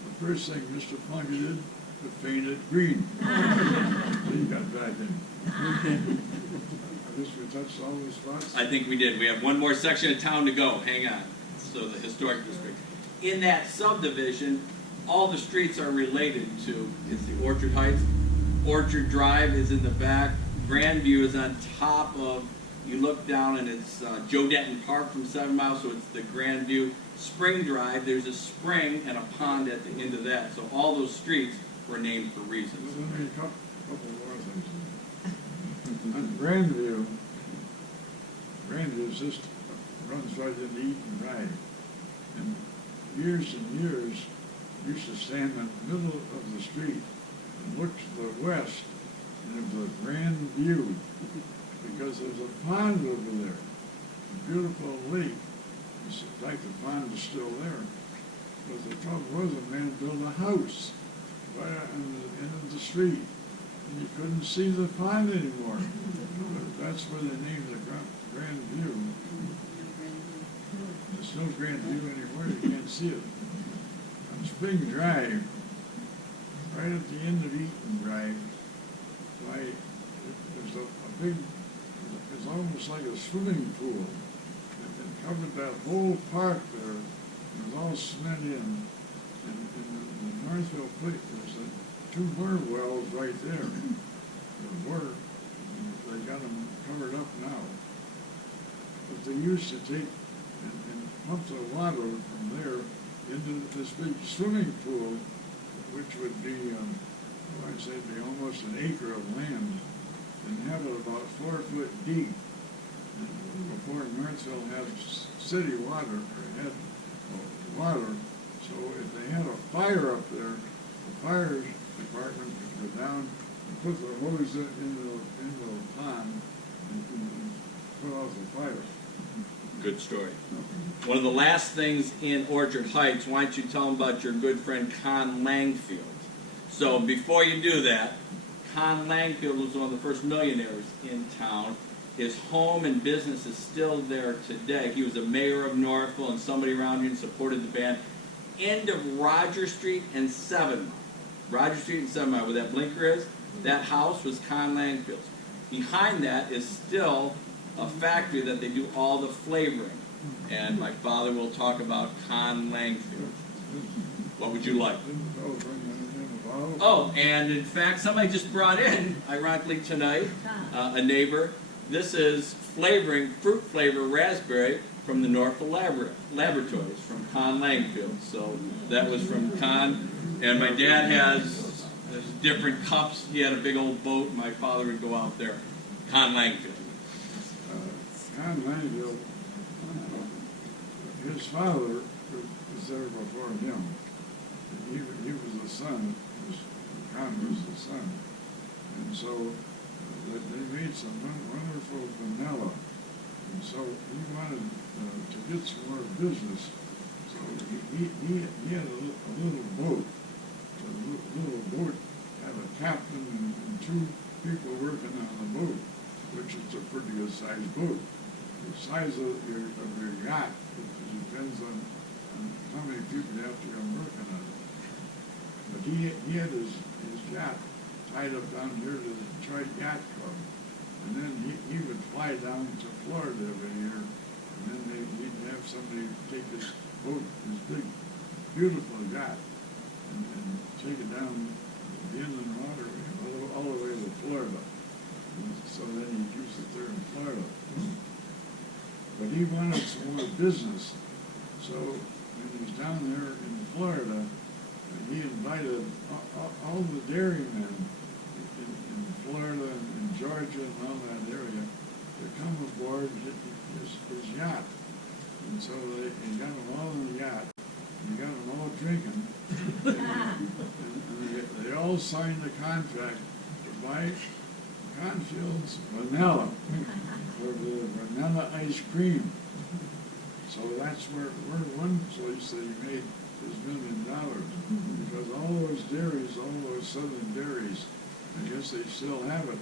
The first thing Mr. Plunkett did was paint it green. He got back in. I guess we touched all the spots? I think we did. We have one more section of town to go. Hang on. So the historic district. In that subdivision, all the streets are related to, it's the Orchard Heights. Orchard Drive is in the back. Grandview is on top of, you look down and it's Joe Denton Park from 7 Mile, so it's the Grandview. Spring Drive, there's a spring and a pond at the end of that. So all those streets were named for reasons. Let me a couple more things. On Grandview just runs right into Eaton Drive. And years and years, used to stand in the middle of the street and look to the west, and there's a grand view, because there's a pond over there, a beautiful lake. In fact, the pond is still there. But the trouble was, a man built a house right on the end of the street, and you couldn't see the pond anymore. But that's where they named the Grand View. There's no Grand View anymore, you can't see it. On Spring Drive, right at the end of Eaton Drive, there's a big, it's almost like a swimming pool. It covered that whole park there. It was all cement in. And the Northville Place, there's two more wells right there. There were. They got them covered up now. But they used to take and pump the water from there into this big swimming pool, which would be, I'd say, be almost an acre of land, and have it about 4 foot deep. And before Northville had city water, or had water, so if they had a fire up there, the fire department would go down and put the hose into the pond and put out the fire. Good story. One of the last things in Orchard Heights, why don't you tell them about your good friend Con Langfield? So before you do that, Con Langfield was one of the first millionaires in town. His home and business is still there today. He was a mayor of Northville, and somebody around here supported the band. End of Roger Street and 7 Mile. Roger Street and 7 Mile, where that blinker is, that house was Con Langfield's. Behind that is still a factory that they do all the flavoring. And my father will talk about Con Langfield. What would you like? Oh, and in fact, somebody just brought in, ironically tonight, a neighbor. This is flavoring, fruit flavor raspberry from the Northville Laboratories, from Con Langfield. So that was from Con. And my dad has different cups. He had a big old boat. My father would go out there. Con Langfield. Con Langfield, his father was there before him. He was the son. Con was the son. And so they made some wonderful vanilla. And so he wanted to get some more business. So he had a little boat. So the little boat had a captain and 2 people working on the boat, which is a pretty good sized boat. The size of your yacht, it depends on how many people you have to go working on it. But he had his yacht tied up down here to the Detroit Yacht Club. And then he would fly down to Florida every year, and then he'd have somebody take his boat, his big, beautiful yacht, and take it down the inland water all the way to Florida. And so then he'd use it there in Florida. But he wanted some more business. So when he was down there in Florida, he invited all the dairymen in Florida and Georgia and all that area to come aboard his yacht. And so they got them all in the yacht, and they got them all drinking. and they all signed the contract to buy Confield's vanilla for the vanilla ice cream. So that's where one place that he made his $1 million, because all those dairies, all those southern dairies, I guess they still have it.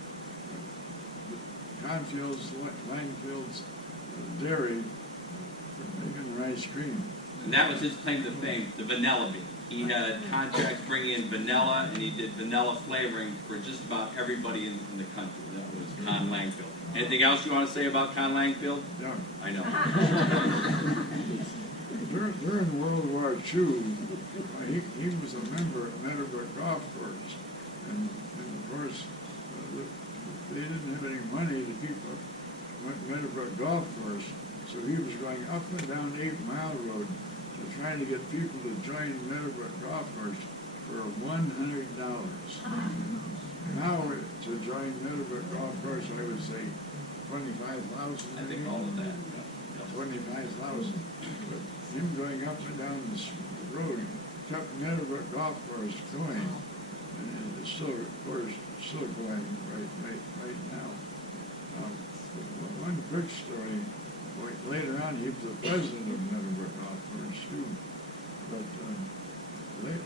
Confield's, Langfield's dairy for making their ice cream. And that was his claim to fame, the vanilla bean. He had contracts bringing in vanilla, and he did vanilla flavoring for just about everybody in the country. That was Con Langfield. Anything else you want to say about Con Langfield? Yeah. I know. During World War II, he was a member of Meadowbrook Golf Course, and of course, they didn't have any money to keep up Meadowbrook Golf Course, so he was going up and down 8 Mile Road to try to get people to join Meadowbrook Golf Course for $100. Now, to join Meadowbrook Golf Course, I would say 25,000. I think all of that. 25,000. But him going up and down the road kept Meadowbrook Golf Course going, and it's still, of course, still going right now. One quick story. Later on, he was the president of Meadowbrook Golf Course too. But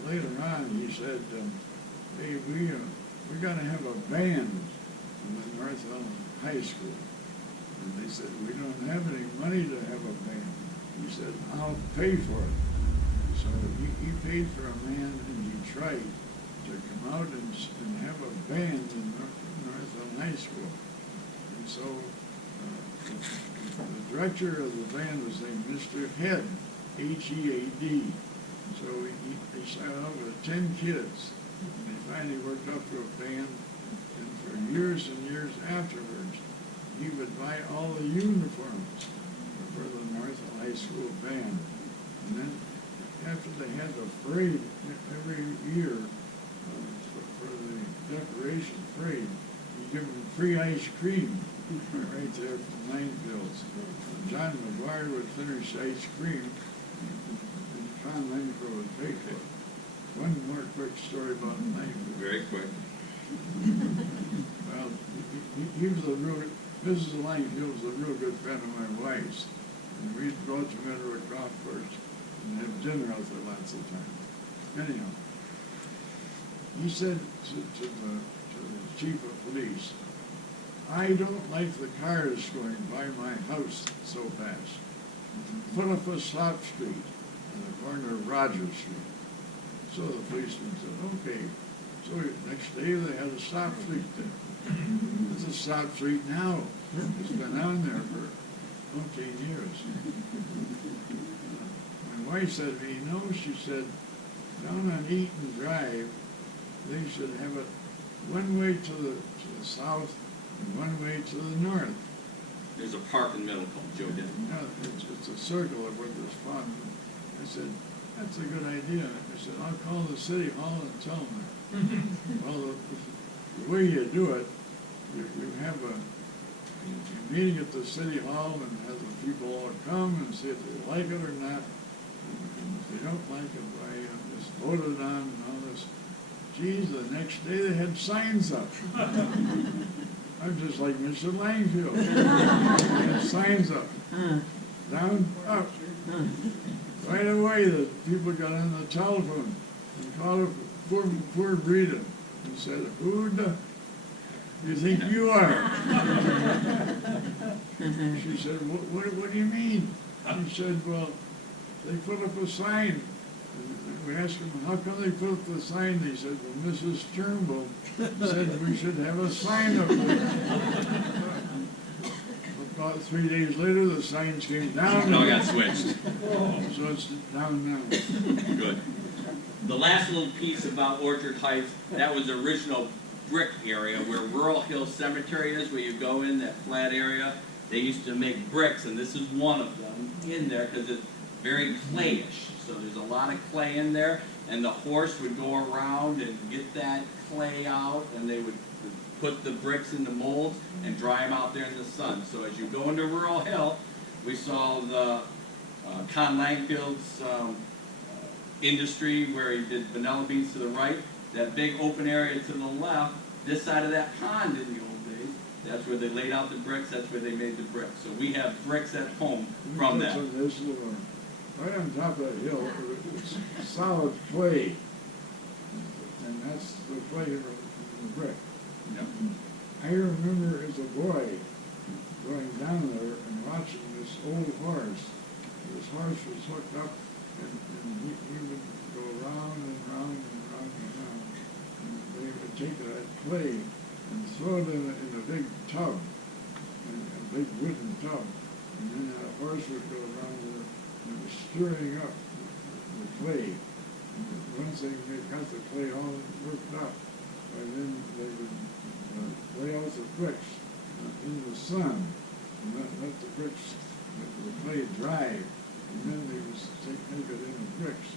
later on, he said, "Hey, we got to have a band in the Northville High School." And they said, "We don't have any money to have a band." He said, "I'll pay for it." So he paid for a man in Detroit to come out and have a band in Northville High School. And so the director of the band was named Mr. Head, H-E-A-D. So he started out with 10 kids, and they finally worked up to a band, and for years and years afterwards, he would buy all the uniforms for the Northville High School band. And then after they had the parade every year for the decoration parade, he'd give them free ice cream right there from Langfield's. John McGuire would finish ice cream, and Con Langfield would pay for it. One more quick story about Langfield. Very quick. Well, he was a real, Mrs. Langfield was a real good friend of my wife's, and we'd go to Meadowbrook Golf Course and have dinner out there lots of times. Anyhow, he said to the chief of police, "I don't like the cars going by my house so fast. Put up a stop street on the corner of Rogers Street." So the policeman said, "Okay." So the next day they had a stop street there. It's a stop street now. It's been on there for 14 years. My wife said to me, "No," she said, "down on Eaton Drive, they should have it one way to the south and one way to the north." There's a park in the middle called Joe Denton. Yeah, it's a circle of where there's fun. I said, "That's a good idea." I said, "I'll call the city hall and tell them that." Well, the way you do it, you have a meeting at the city hall and have the people all come and see if they like it or not. And if they don't like it, why, just vote it on and all this. Geez, the next day they had signs up. I'm just like Mr. Langfield. They had signs up. Down, up. Right away, the people got on the telephone and called up poor Rita and said, "Who do you think you are?" She said, what do you mean?" She said, "Well, they put up a sign." And we asked them, "How come they put up the sign?" They said, "Well, Mrs. Turnbull said we should have a sign up there." About 3 days later, the signs came down. No, it got switched. So it's down now. Good. The last little piece about Orchard Heights, that was the original brick area where Rural Hill Cemetery is, where you go in that flat area. They used to make bricks, and this is one of them in there because it's very clayish. So there's a lot of clay in there, and the horse would go around and get that clay out, and they would put the bricks in the molds and dry them out there in the sun. So as you go into Rural Hill, we saw the Con Langfield's industry where he did vanilla beans to the right. That big open area to the left, this side of that pond in the old days, that's where they laid out the bricks, that's where they made the bricks. So we have bricks at home from that. This is right on top of that hill, it's solid clay, and that's the clay in the brick. Yeah. I remember as a boy going down there and watching this old horse. This horse was hooked up, and he would go round and round and round and round. And they would take that clay and throw it in a big tub. big wooden tub, and then a horse would go around there and it was stirring up the clay. And once they got the clay all worked up, by then they would lay out the bricks in the sun and let the bricks, the clay dry, and then they would make it into bricks.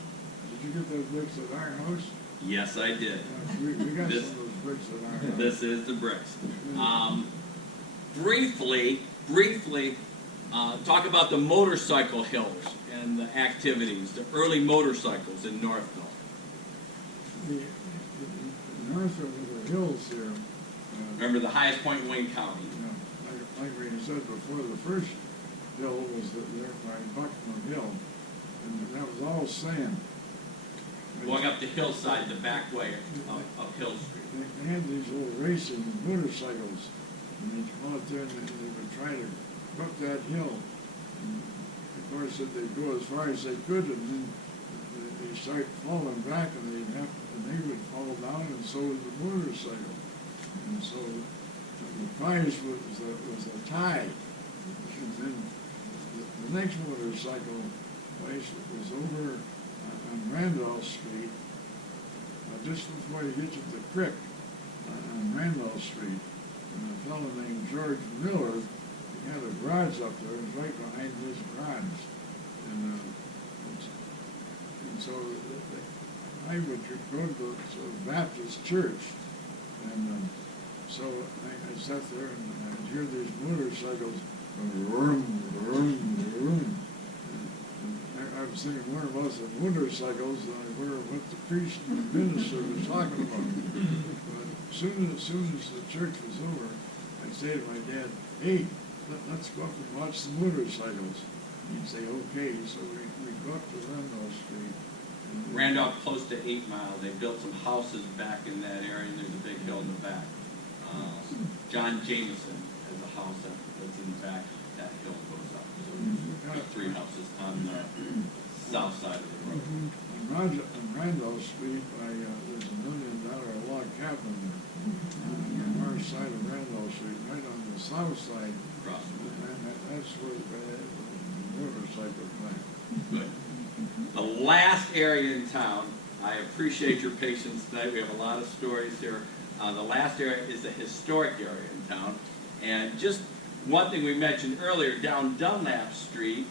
Did you get those bricks at our house? Yes, I did. We got some of those bricks at our house. This is the bricks. Briefly, talk about the motorcycle hills and the activities, the early motorcycles in Northville. North of the hills here. Remember, the highest point in Wayne County. Like we said before, the first hill was there by Buckner Hill, and that was all sand. Going up the hillside, the back way of Hill Street. They had these little racing motorcycles, and they'd come out there and they would try to go up that hill. And of course, they'd go as far as they could, and then they'd start falling back, and they would fall down, and so would the motorcycle. And so the prize was a tie. And then the next motorcycle place was over on Randolph Street, just before you get to the creek on Randolph Street. And a fellow named George Miller, he had a garage up there, it was right behind his garage. And so I would go to the Baptist church, and so I sat there and I'd hear these motorcycles vroom, vroom, vroom. I was thinking more about the motorcycles than I were what the priest and the minister was talking about. But as soon as the church was over, I'd say to my dad, "Hey, let's go up and watch the motorcycles." He'd say, "Okay." So we'd go up to Randolph Street. Randolph, close to 8 Mile. They built some houses back in that area, and there's a big hill in the back. John Jameson has a house that's in the back. That hill goes up. So there's 3 houses on the south side of the road. On Randolph Street, there's $1 million log cabin there. On the north side of Randolph Street, right on the south side. Across the way. And that's where the motorcycle plant. Good. The last area in town, I appreciate your patience tonight. We have a lot of stories here. The last area is the historic area in town. And just one thing we mentioned earlier, down Dunlap Street,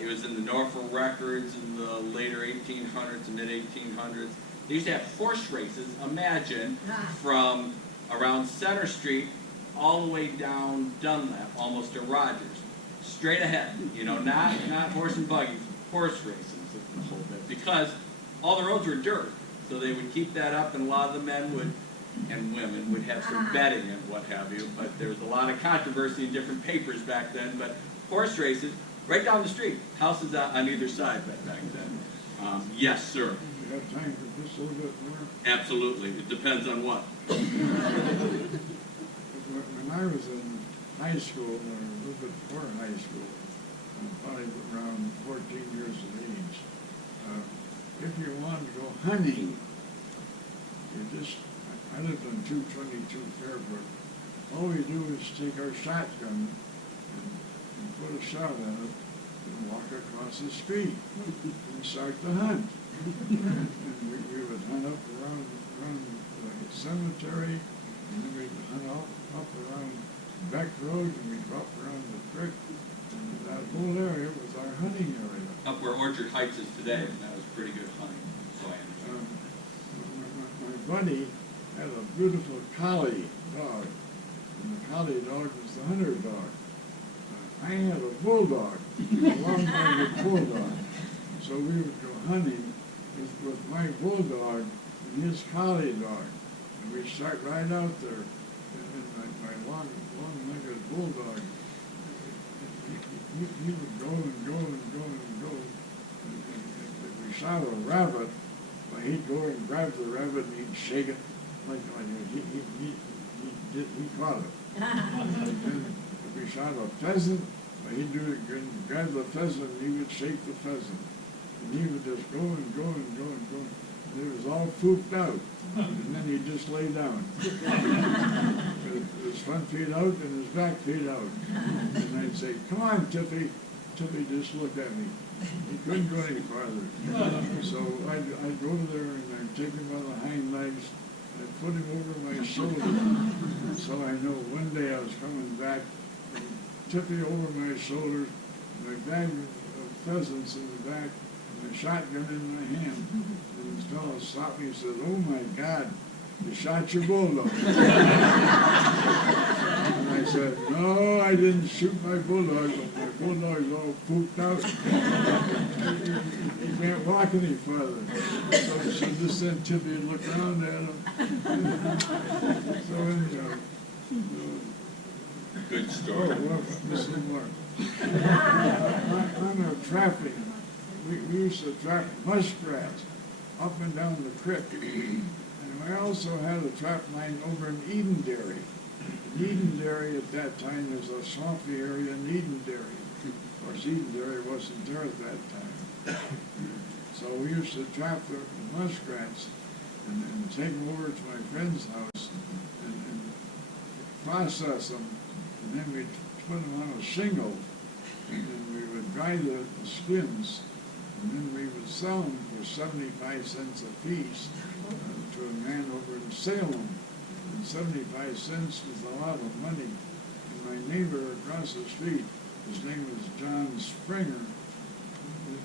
it was in the Northville records in the later 1800s and mid-1800s. They used to have horse races, imagine, from around Center Street all the way down Dunlap, almost to Rogers. Straight ahead, you know, not horse and buggy, horse races a whole bit. Because all the roads were dirt, so they would keep that up, and a lot of the men would, and women would have some betting and what have you, but there was a lot of controversy in different papers back then. But horse races, right down the street, houses out on either side back then. Yes, sir. You have time for just a little bit more? Absolutely. It depends on what. When I was in high school, or a little bit before high school, probably around 14 years of age, if you wanted to go hunting, I lived on 222 Fairbrook. All we do is take our shotgun and put a shot in it and walk across the street and start to hunt. And we would hunt up around the cemetery, and then we'd hunt up around Beck Road, and we'd go up around the creek. And that whole area was our hunting area. Up where Orchard Heights is today, that was pretty good hunting. So I understand. My buddy had a beautiful collie dog, and the collie dog was the hunter dog. I had a bulldog, a long-legged bulldog. So we would go hunting with my bulldog and his collie dog. And we'd start right out there. And my long-legged bulldog, he would go and go and go and go. And if we shot a rabbit, he'd go and grab the rabbit and he'd shake it like he caught it. And if we shot a pheasant, he'd do it again, grab the pheasant and he would shake the pheasant. And he would just go and go and go and go. it was all pooped out, and then he'd just lay down. With his front feet out and his back feet out. And I'd say, come on, Tippy. Tippy just looked at me. He couldn't go any farther. So I'd go over there and I'd take him by the hind legs. I'd put him over my shoulder. So I know one day I was coming back, Tippy over my shoulder, my bag of pheasants in the back, and my shotgun in my hand. And this fellow stopped me and said, oh my God, you shot your bulldog. And I said, no, I didn't shoot my bulldog, but my bulldog's all pooped out. He can't walk any farther. So she just sent Tippy and looked around at him. So anyhow. Good story. Oh, well, Mr. Mark. On our trapping, we used to trap muskrats up and down the creek. And I also had a trap line over in Edenderry. Edenderry at that time was a swampy area in Edenderry. Of course, Edenderry wasn't there at that time. So we used to trap the muskrats and take them over to my friend's house and process them. And then we'd put them on a shingle, and then we would dry the skins, and then we would sell them for 75 cents a piece to a man over in Salem. And 75 cents was a lot of money. And my neighbor across the street, his name was John Springer.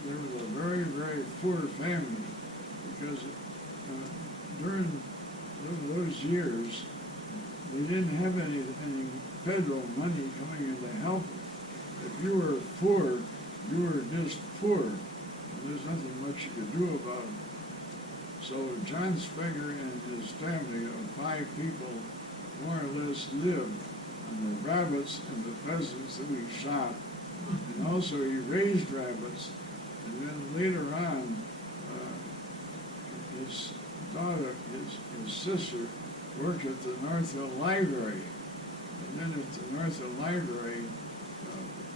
There was a very, very poor family because during those years, they didn't have any federal money coming in to help them. If you were poor, you were just poor. And there's nothing much you could do about it. So John Springer and his family of 5 people more or less lived on the rabbits and the pheasants that we shot. And also he raised rabbits. And then later on, his daughter, his sister, worked at the Northville Library. And then at the Northville Library,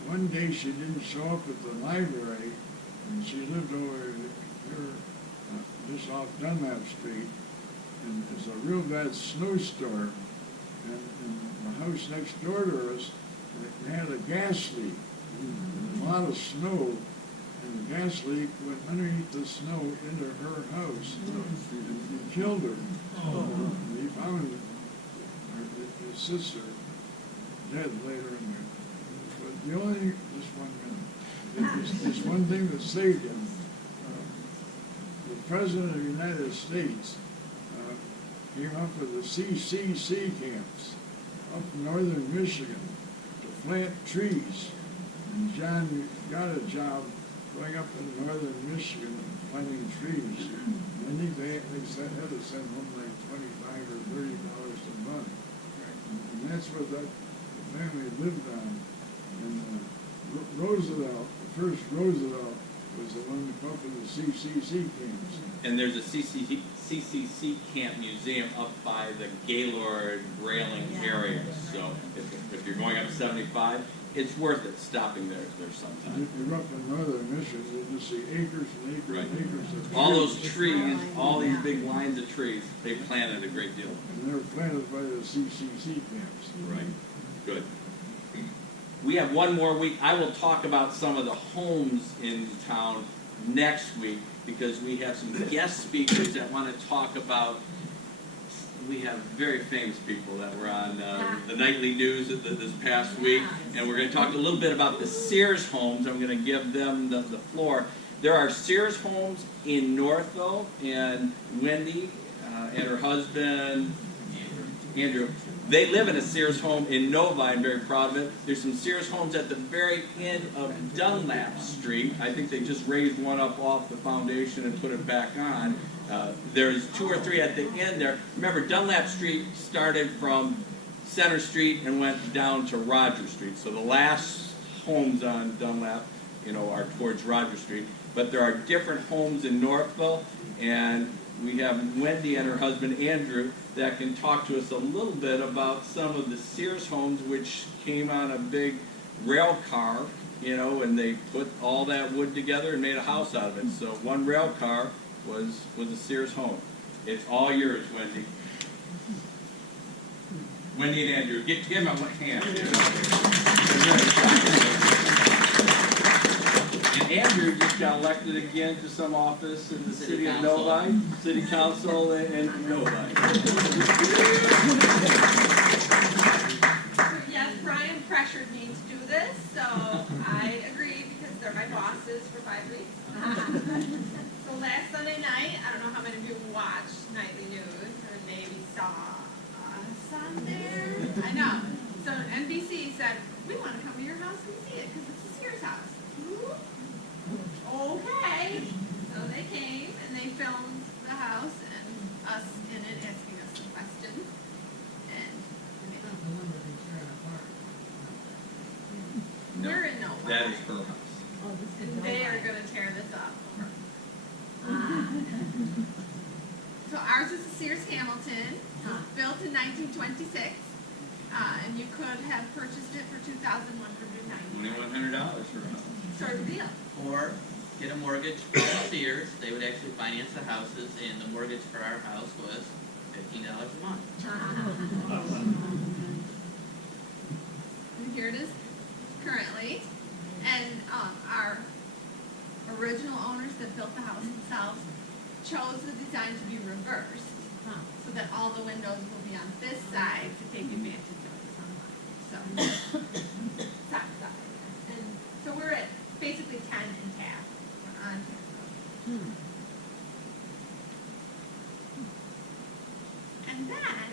one day she didn't show up at the library, and she lived over here, just off Dunlap Street, and there's a real bad snowstorm, and the house next door to us, they had a gas leak, and a lot of snow, and the gas leak went underneath the snow into her house, and killed her. And he found his sister dead later in there. But the only, just 1 minute, this one thing that saved him, the President of the United States came up with the CCC camps up in northern Michigan to plant trees. And John got a job going up in northern Michigan and planting trees. And they had to send home like $25 or $30 a month. And that's what that family lived on. And Roosevelt, the first Roosevelt, was the one that up with the CCC camps. And there's a CCC camp museum up by the Gaylord railing area. So if you're going up 75, it's worth it stopping there sometime. If you're up in northern Michigan, you'll just see acres and acres and acres of trees. All those trees, all these big lines of trees, they planted a great deal. And they were planted by the CCC camps. Right. Good. We have one more week. I will talk about some of the homes in town next week because we have some guest speakers that want to talk about. We have very famous people that were on the nightly news this past week, and we're going to talk a little bit about the Sears homes. I'm going to give them the floor. There are Sears homes in Northville, and Wendy and her husband, Andrew, they live in a Sears home in Novi. I'm very proud of it. There's some Sears homes at the very end of Dunlap Street. I think they just raised one up off the foundation and put it back on. There's 2 or 3 at the end there. Remember, Dunlap Street started from Center Street and went down to Roger Street. So the last homes on Dunlap, are towards Roger Street. But there are different homes in Northville, and we have Wendy and her husband Andrew that can talk to us a little bit about some of the Sears homes which came on a big rail car, and they put all that wood together and made a house out of it. So one rail car was a Sears home. It's all yours, Wendy. Wendy and Andrew, give them a hand. And Andrew just got elected again to some office in the city of Novi, city council in Novi. Yes, Brian pressured me to do this, so I agreed because they're my bosses for 5 weeks. So last Sunday night, I don't know how many of you watched nightly news or maybe saw us on there. I know. So NBC said, we want to come to your house and see it because it's a Sears house. Okay. So they came and they filmed the house and us in it asking us some questions. And we're in Novi. That is her house. And they are going to tear this up. So ours is a Sears Hamilton, built in 1926, and you could have purchased it for $2,199. $2,100 for a house. Sort of deal. Or get a mortgage from Sears. They would actually finance the houses, and the mortgage for our house was $15 a month. And here it is currently. And our original owners that built the house themselves chose the design to be reversed, so that all the windows will be on this side to take advantage of the sunlight. So, side to side. And so we're at basically 10 and Taft. We're on Taft. And then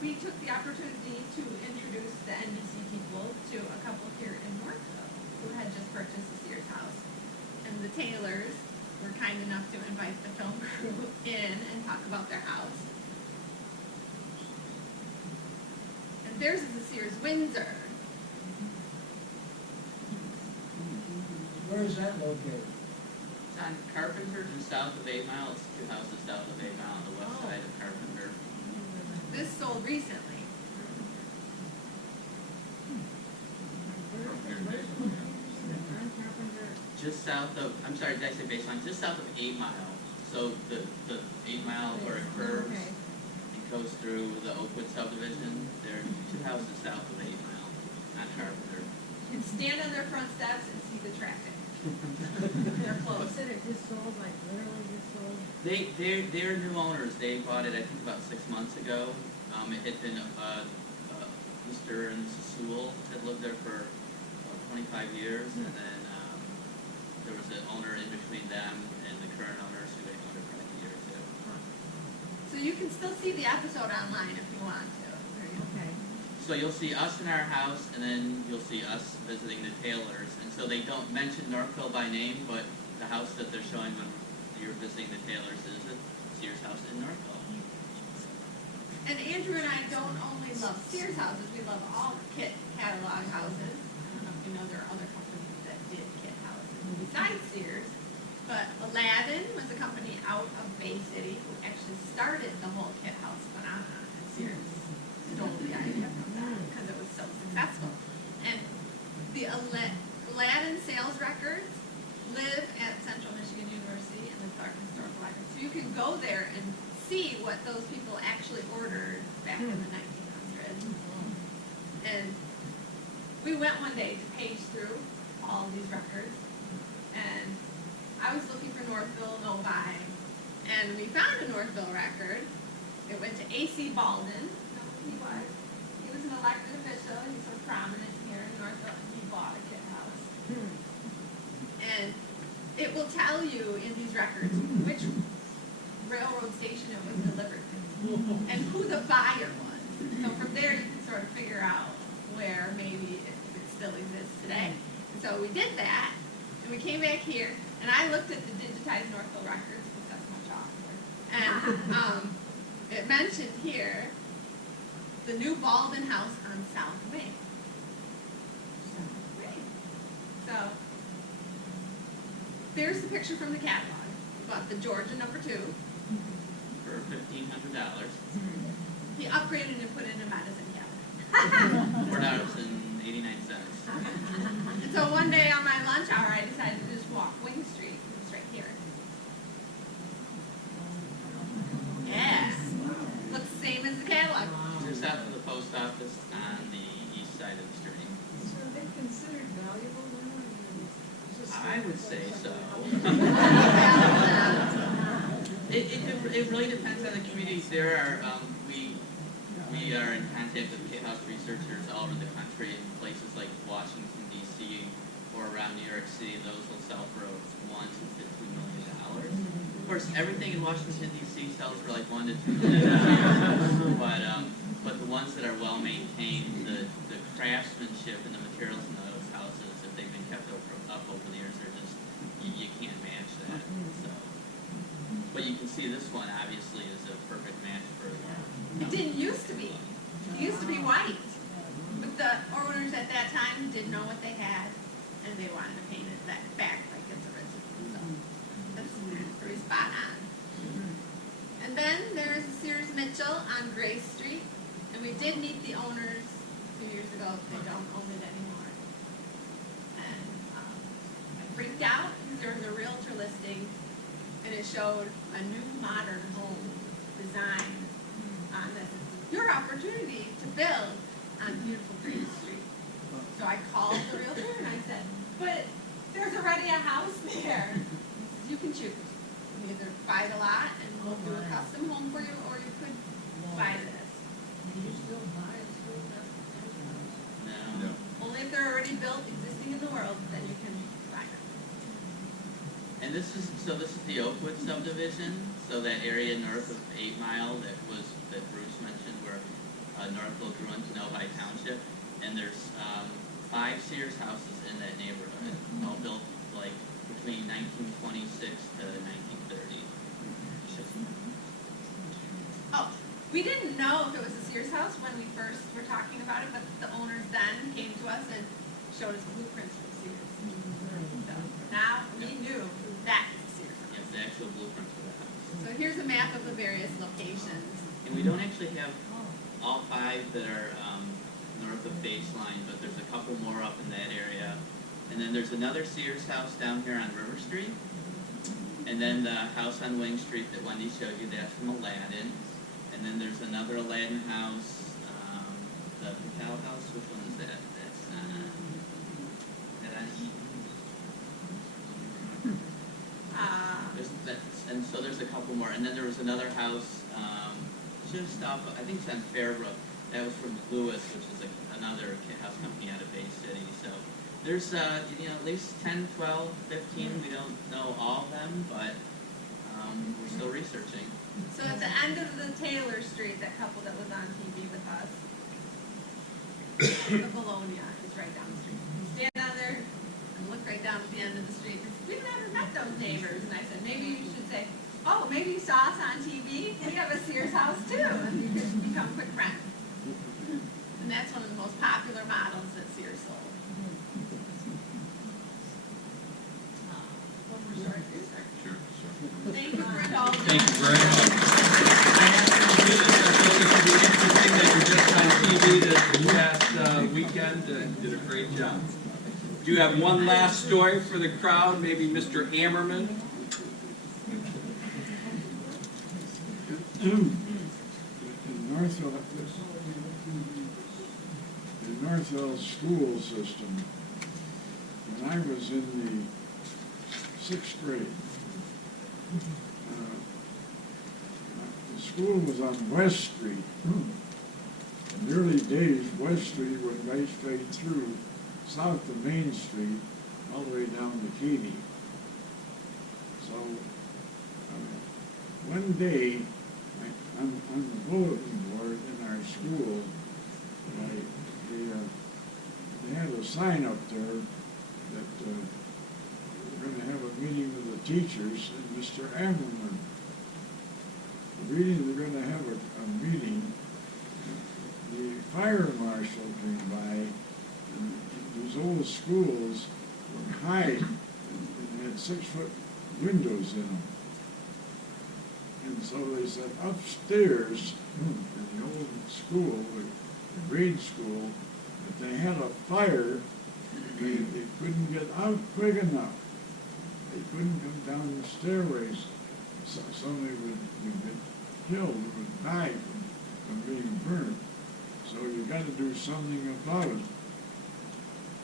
we took the opportunity to introduce the NBC people to a couple here in Northville who had just purchased a Sears house. And the Taylors were kind enough to invite the film crew in and talk about their house. And theirs is a Sears Windsor. Where is that located? It's on Carpenter, just south of 8 Mile. It's 2 houses south of 8 Mile on the west side of Carpenter. This sold recently. Just south of, I'm sorry, did I say baseline? Just south of 8 Mile. So the 8 Mile where it curves and goes through the Oakwood subdivision, there are 2 houses south of 8 Mile on Carpenter. You can stand on their front steps and see the traffic. They're close. Said it just sold, like literally just sold. They're new owners. They bought it, I think, about 6 months ago. It had been Mr. and Mrs. Sewell had lived there for 25 years, and then there was an owner in between them and the current owners who had owned it for like a year or two. So you can still see the episode online if you want to. Okay. So you'll see us in our house, and then you'll see us visiting the Taylors. And so they don't mention Northville by name, but the house that they're showing when you're visiting the Taylors is a Sears house in Northville. And Andrew and I don't only love Sears houses, we love all kit catalog houses. I don't know if you know there are other companies that did kit houses besides Sears. But Aladdin was a company out of Bay City who actually started the whole kit house phenomenon. And Sears stole the idea from that because it was so successful. And the Aladdin sales records live at Central Michigan University and the Clark Historical Library. So you can go there and see what those people actually ordered back in the 1900s. And we went one day to page through all these records, and I was looking for Northville Novi, and we found a Northville record. It went to A.C. Baldwin. You know who he was? He was an elected official. He's so prominent here in Northville, and he bought a kit house. And it will tell you in these records which railroad station it was delivered to and who the buyer was. So from there you can sort of figure out where maybe it still exists today. And so we did that, and we came back here, and I looked at the digitized Northville records because that's my chalkboard. And it mentioned here the new Baldwin house on South Wing. So there's the picture from the catalog. We bought the Georgia #2. For $1,500. He upgraded and put in a medicine cabinet. $4.89. And so one day on my lunch hour, I decided to just walk Wing Street. It's right here. say so. It really depends on the communities. There are, we are in contact with Kit House researchers all over the country in places like Washington, D.C. or around New York City. Those will sell for $1 to $15 million. Of course, everything in Washington, D.C. sells for like $1 to $2 million. But the ones that are well maintained, the craftsmanship and the materials in those houses, if they've been kept up over the years, they're just, you can't match that. So, but you can see this one obviously is a perfect match for. It didn't used to be. It used to be white. But the owners at that time didn't know what they had, and they wanted to paint it back like it's original. So that's pretty spot on. And then there's Sears Mitchell on Grace Street, and we did meet the owners 2 years ago. They don't own it anymore. And I freaked out because there was a realtor listing, and it showed a new modern home design on this. Your opportunity to build on beautiful Grace Street. So I called the realtor and I said, but there's already a house there. You can choose. You either buy the lot and we'll do a custom home for you, or you could buy this. You still buy it, still No. Only if they're already built, existing in the world, then you can buy them. And this is the Oakwood subdivision, so that area north of 8 Mile that Bruce mentioned, where Northville grew into Novi Township, and there's 5 Sears houses in that neighborhood, all built like between 1926 to 1930. Oh, we didn't know if it was a Sears house when we first were talking about it, but the owners then came to us and showed us blueprints from Sears. So now we knew that was a Sears house. Yes, the actual blueprint for the house. So here's a map of the various locations. And we don't actually have all 5 that are north of Baseline, but there's a couple more up in that area. And then there's another Sears house down here on River Street. And then the house on Wing Street that Wendy showed you, that's from Aladdin. And then there's another Aladdin house, the Patel house, which one is that? That's on Eaton. And so there's a couple more. And then there was another house just off, I think it's on Fairbrook. That was from Lewis, which is another kit house company out of Bay City. So there's at least 10, 12, 15. We don't know all of them, but we're still researching. So at the end of the Taylor Street, that couple that was on TV with us, the Bologna is right down the street. You stand down there and look right down at the end of the street. We've never met those neighbors. And I said, maybe you should say, oh, maybe you saw us on TV. We have a Sears house too. And you could become quick friends. And that's one of the most popular models that Sears sold. One more short research. Sure. Thank you for indulging. Thank you very much. I have to do this. I thought this would be interesting that you're just on TV this past weekend and did a great job. Do you have one last story for the crowd? Maybe Mr. Hammerman? In Northville school system, when I was in the 6th grade, the school was on West Street. In the early days, West Street went right straight through south of Main Street, all the way down to Katy. So one day, on the bulletin board in our school, they had a sign up there that we're going to have a meeting with the teachers and Mr. Ammerman. They're going to have a meeting. The fire marshal came by, and these old schools were high and had 6-foot windows in them. And so they said upstairs in the old school, the grade school, that they had a fire. They couldn't get out quick enough. They couldn't come down the stairways. So somebody would get killed, would die from being burned. So you got to do something about it.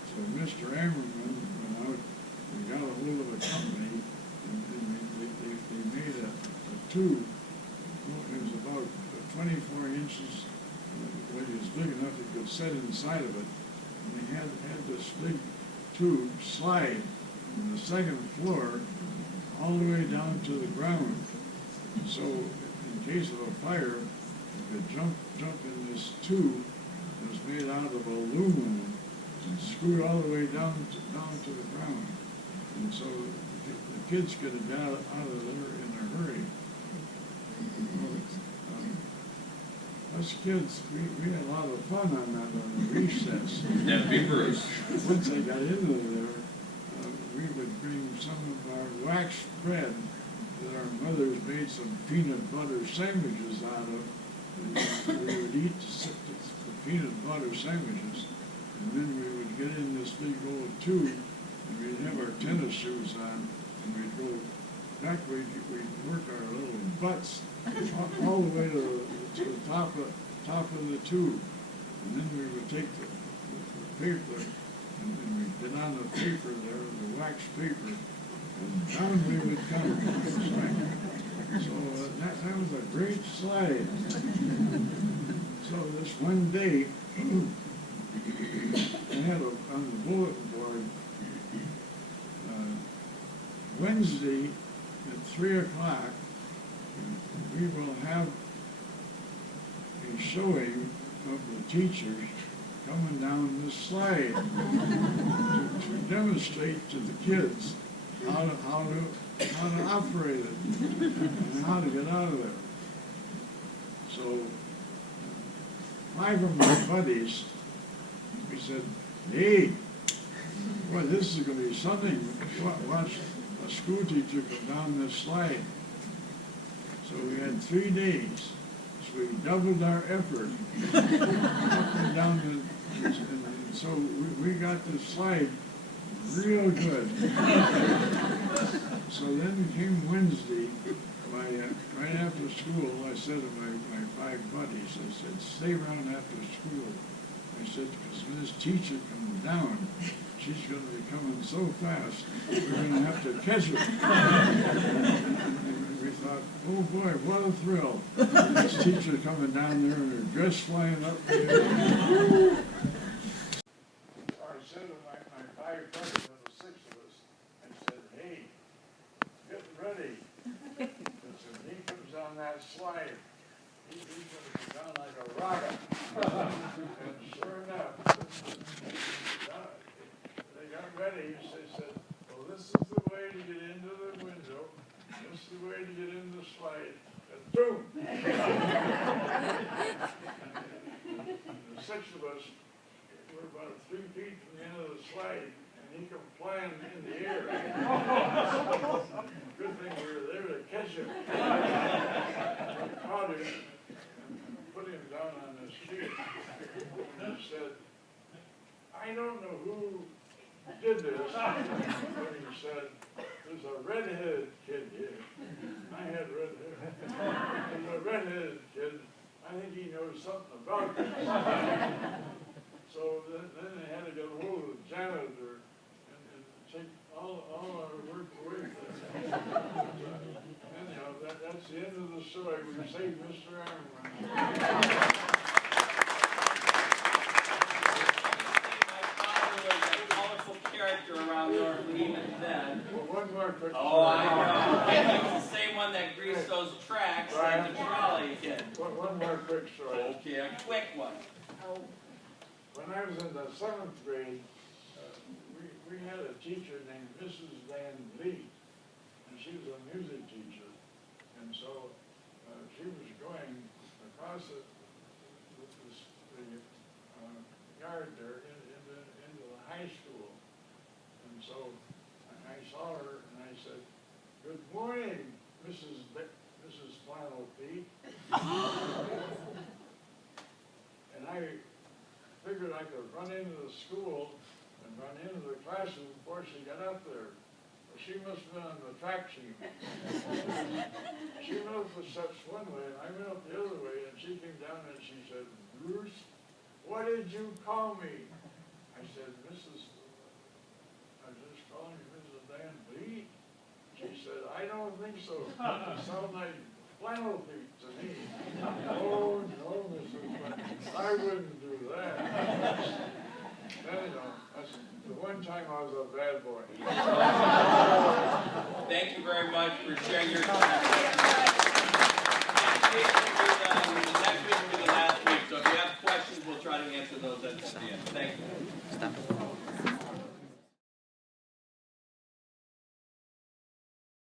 So Mr. Ammerman went out we got a hold of a company, and they made a tube. It was about 24 inches, when it was big enough it could sit inside of it. And they had this big tube slide from the second floor all the way down to the ground. So in case of a fire, you could jump in this tube that was made out of aluminum and screw all the way down to the ground. And so the kids could have got out of there in a hurry. Us kids, we had a lot of fun on that on the recess. That'd be Bruce. Once I got into there, we would bring some of our wax bread that our mothers made some peanut butter sandwiches out of. And we would eat the peanut butter sandwiches, and then we would get in this big old tube, and we'd have our tennis shoes on, and we'd go back, we'd work our little butts all the way to the top of the tube. And then we would take the paper, and we'd get on the paper there, the wax paper, and down we would come. So that was a great slide. So this one day, I had on the bulletin board, Wednesday at 3 o'clock, we will have a showing of the teachers coming down this slide to demonstrate to the kids how to operate it and how to get out of there. So 5 of my buddies, we said, hey, boy, this is going to be something. Watch a school teacher come down this slide. So we had 3 days. So we doubled our effort up and down and so we got this slide real good. So then came Wednesday, right after school, I said to my 5 buddies, I said, stay around after school. I said, because when this teacher comes down, she's going to be coming so fast, we're going to have to catch her. And we thought, oh boy, what a thrill. This teacher coming down there and her dress flying up there. So I said to my 5 buddies, there were 6 of us, I said, hey, get ready. Because when he comes down that slide, he's going to come down like a rocket. And sure enough, they got ready. They said, well, this is the way to get into the window. This is the way to get in the slide. And boom! The 6 of us were about 3 feet from the end of the slide, and he come flying in the air. Good thing we were there to catch him. We caught him and put him down on his feet. And he said, I don't know who did this, but he said, there's a red-headed kid here. I had red hair. There's a red-headed kid. I think he knows something about this. So then they had to get a hold of the janitor and take all our work away from him. Anyhow, that's the end of the story. We saved Mr. Harmoners. Character around Northville even then. Well, one more quick Oh, I know. It's the same one that greased those tracks like the trolley kid. One more quick story. Okay, a quick one. When I was in the 7th grade, we had a teacher named Mrs. Van Vliet, and she was a music teacher. And so she was going across the yard there into the high school. And so I saw her and I said, good morning, Mrs. Flannel Feet. And I figured I could run into the school and run into the classroom before she got up there. Well, she must have been on the track team. She went up the steps one way and I went up the other way, and she came down and she said, Bruce, what did you call me? I said, I was just calling you Mrs. think so. Sound like flannel feet to me. Oh, no, Mrs. I wouldn't do that. Anyhow, that's the one time I was a bad boy. Thank you very much for sharing your time. With the next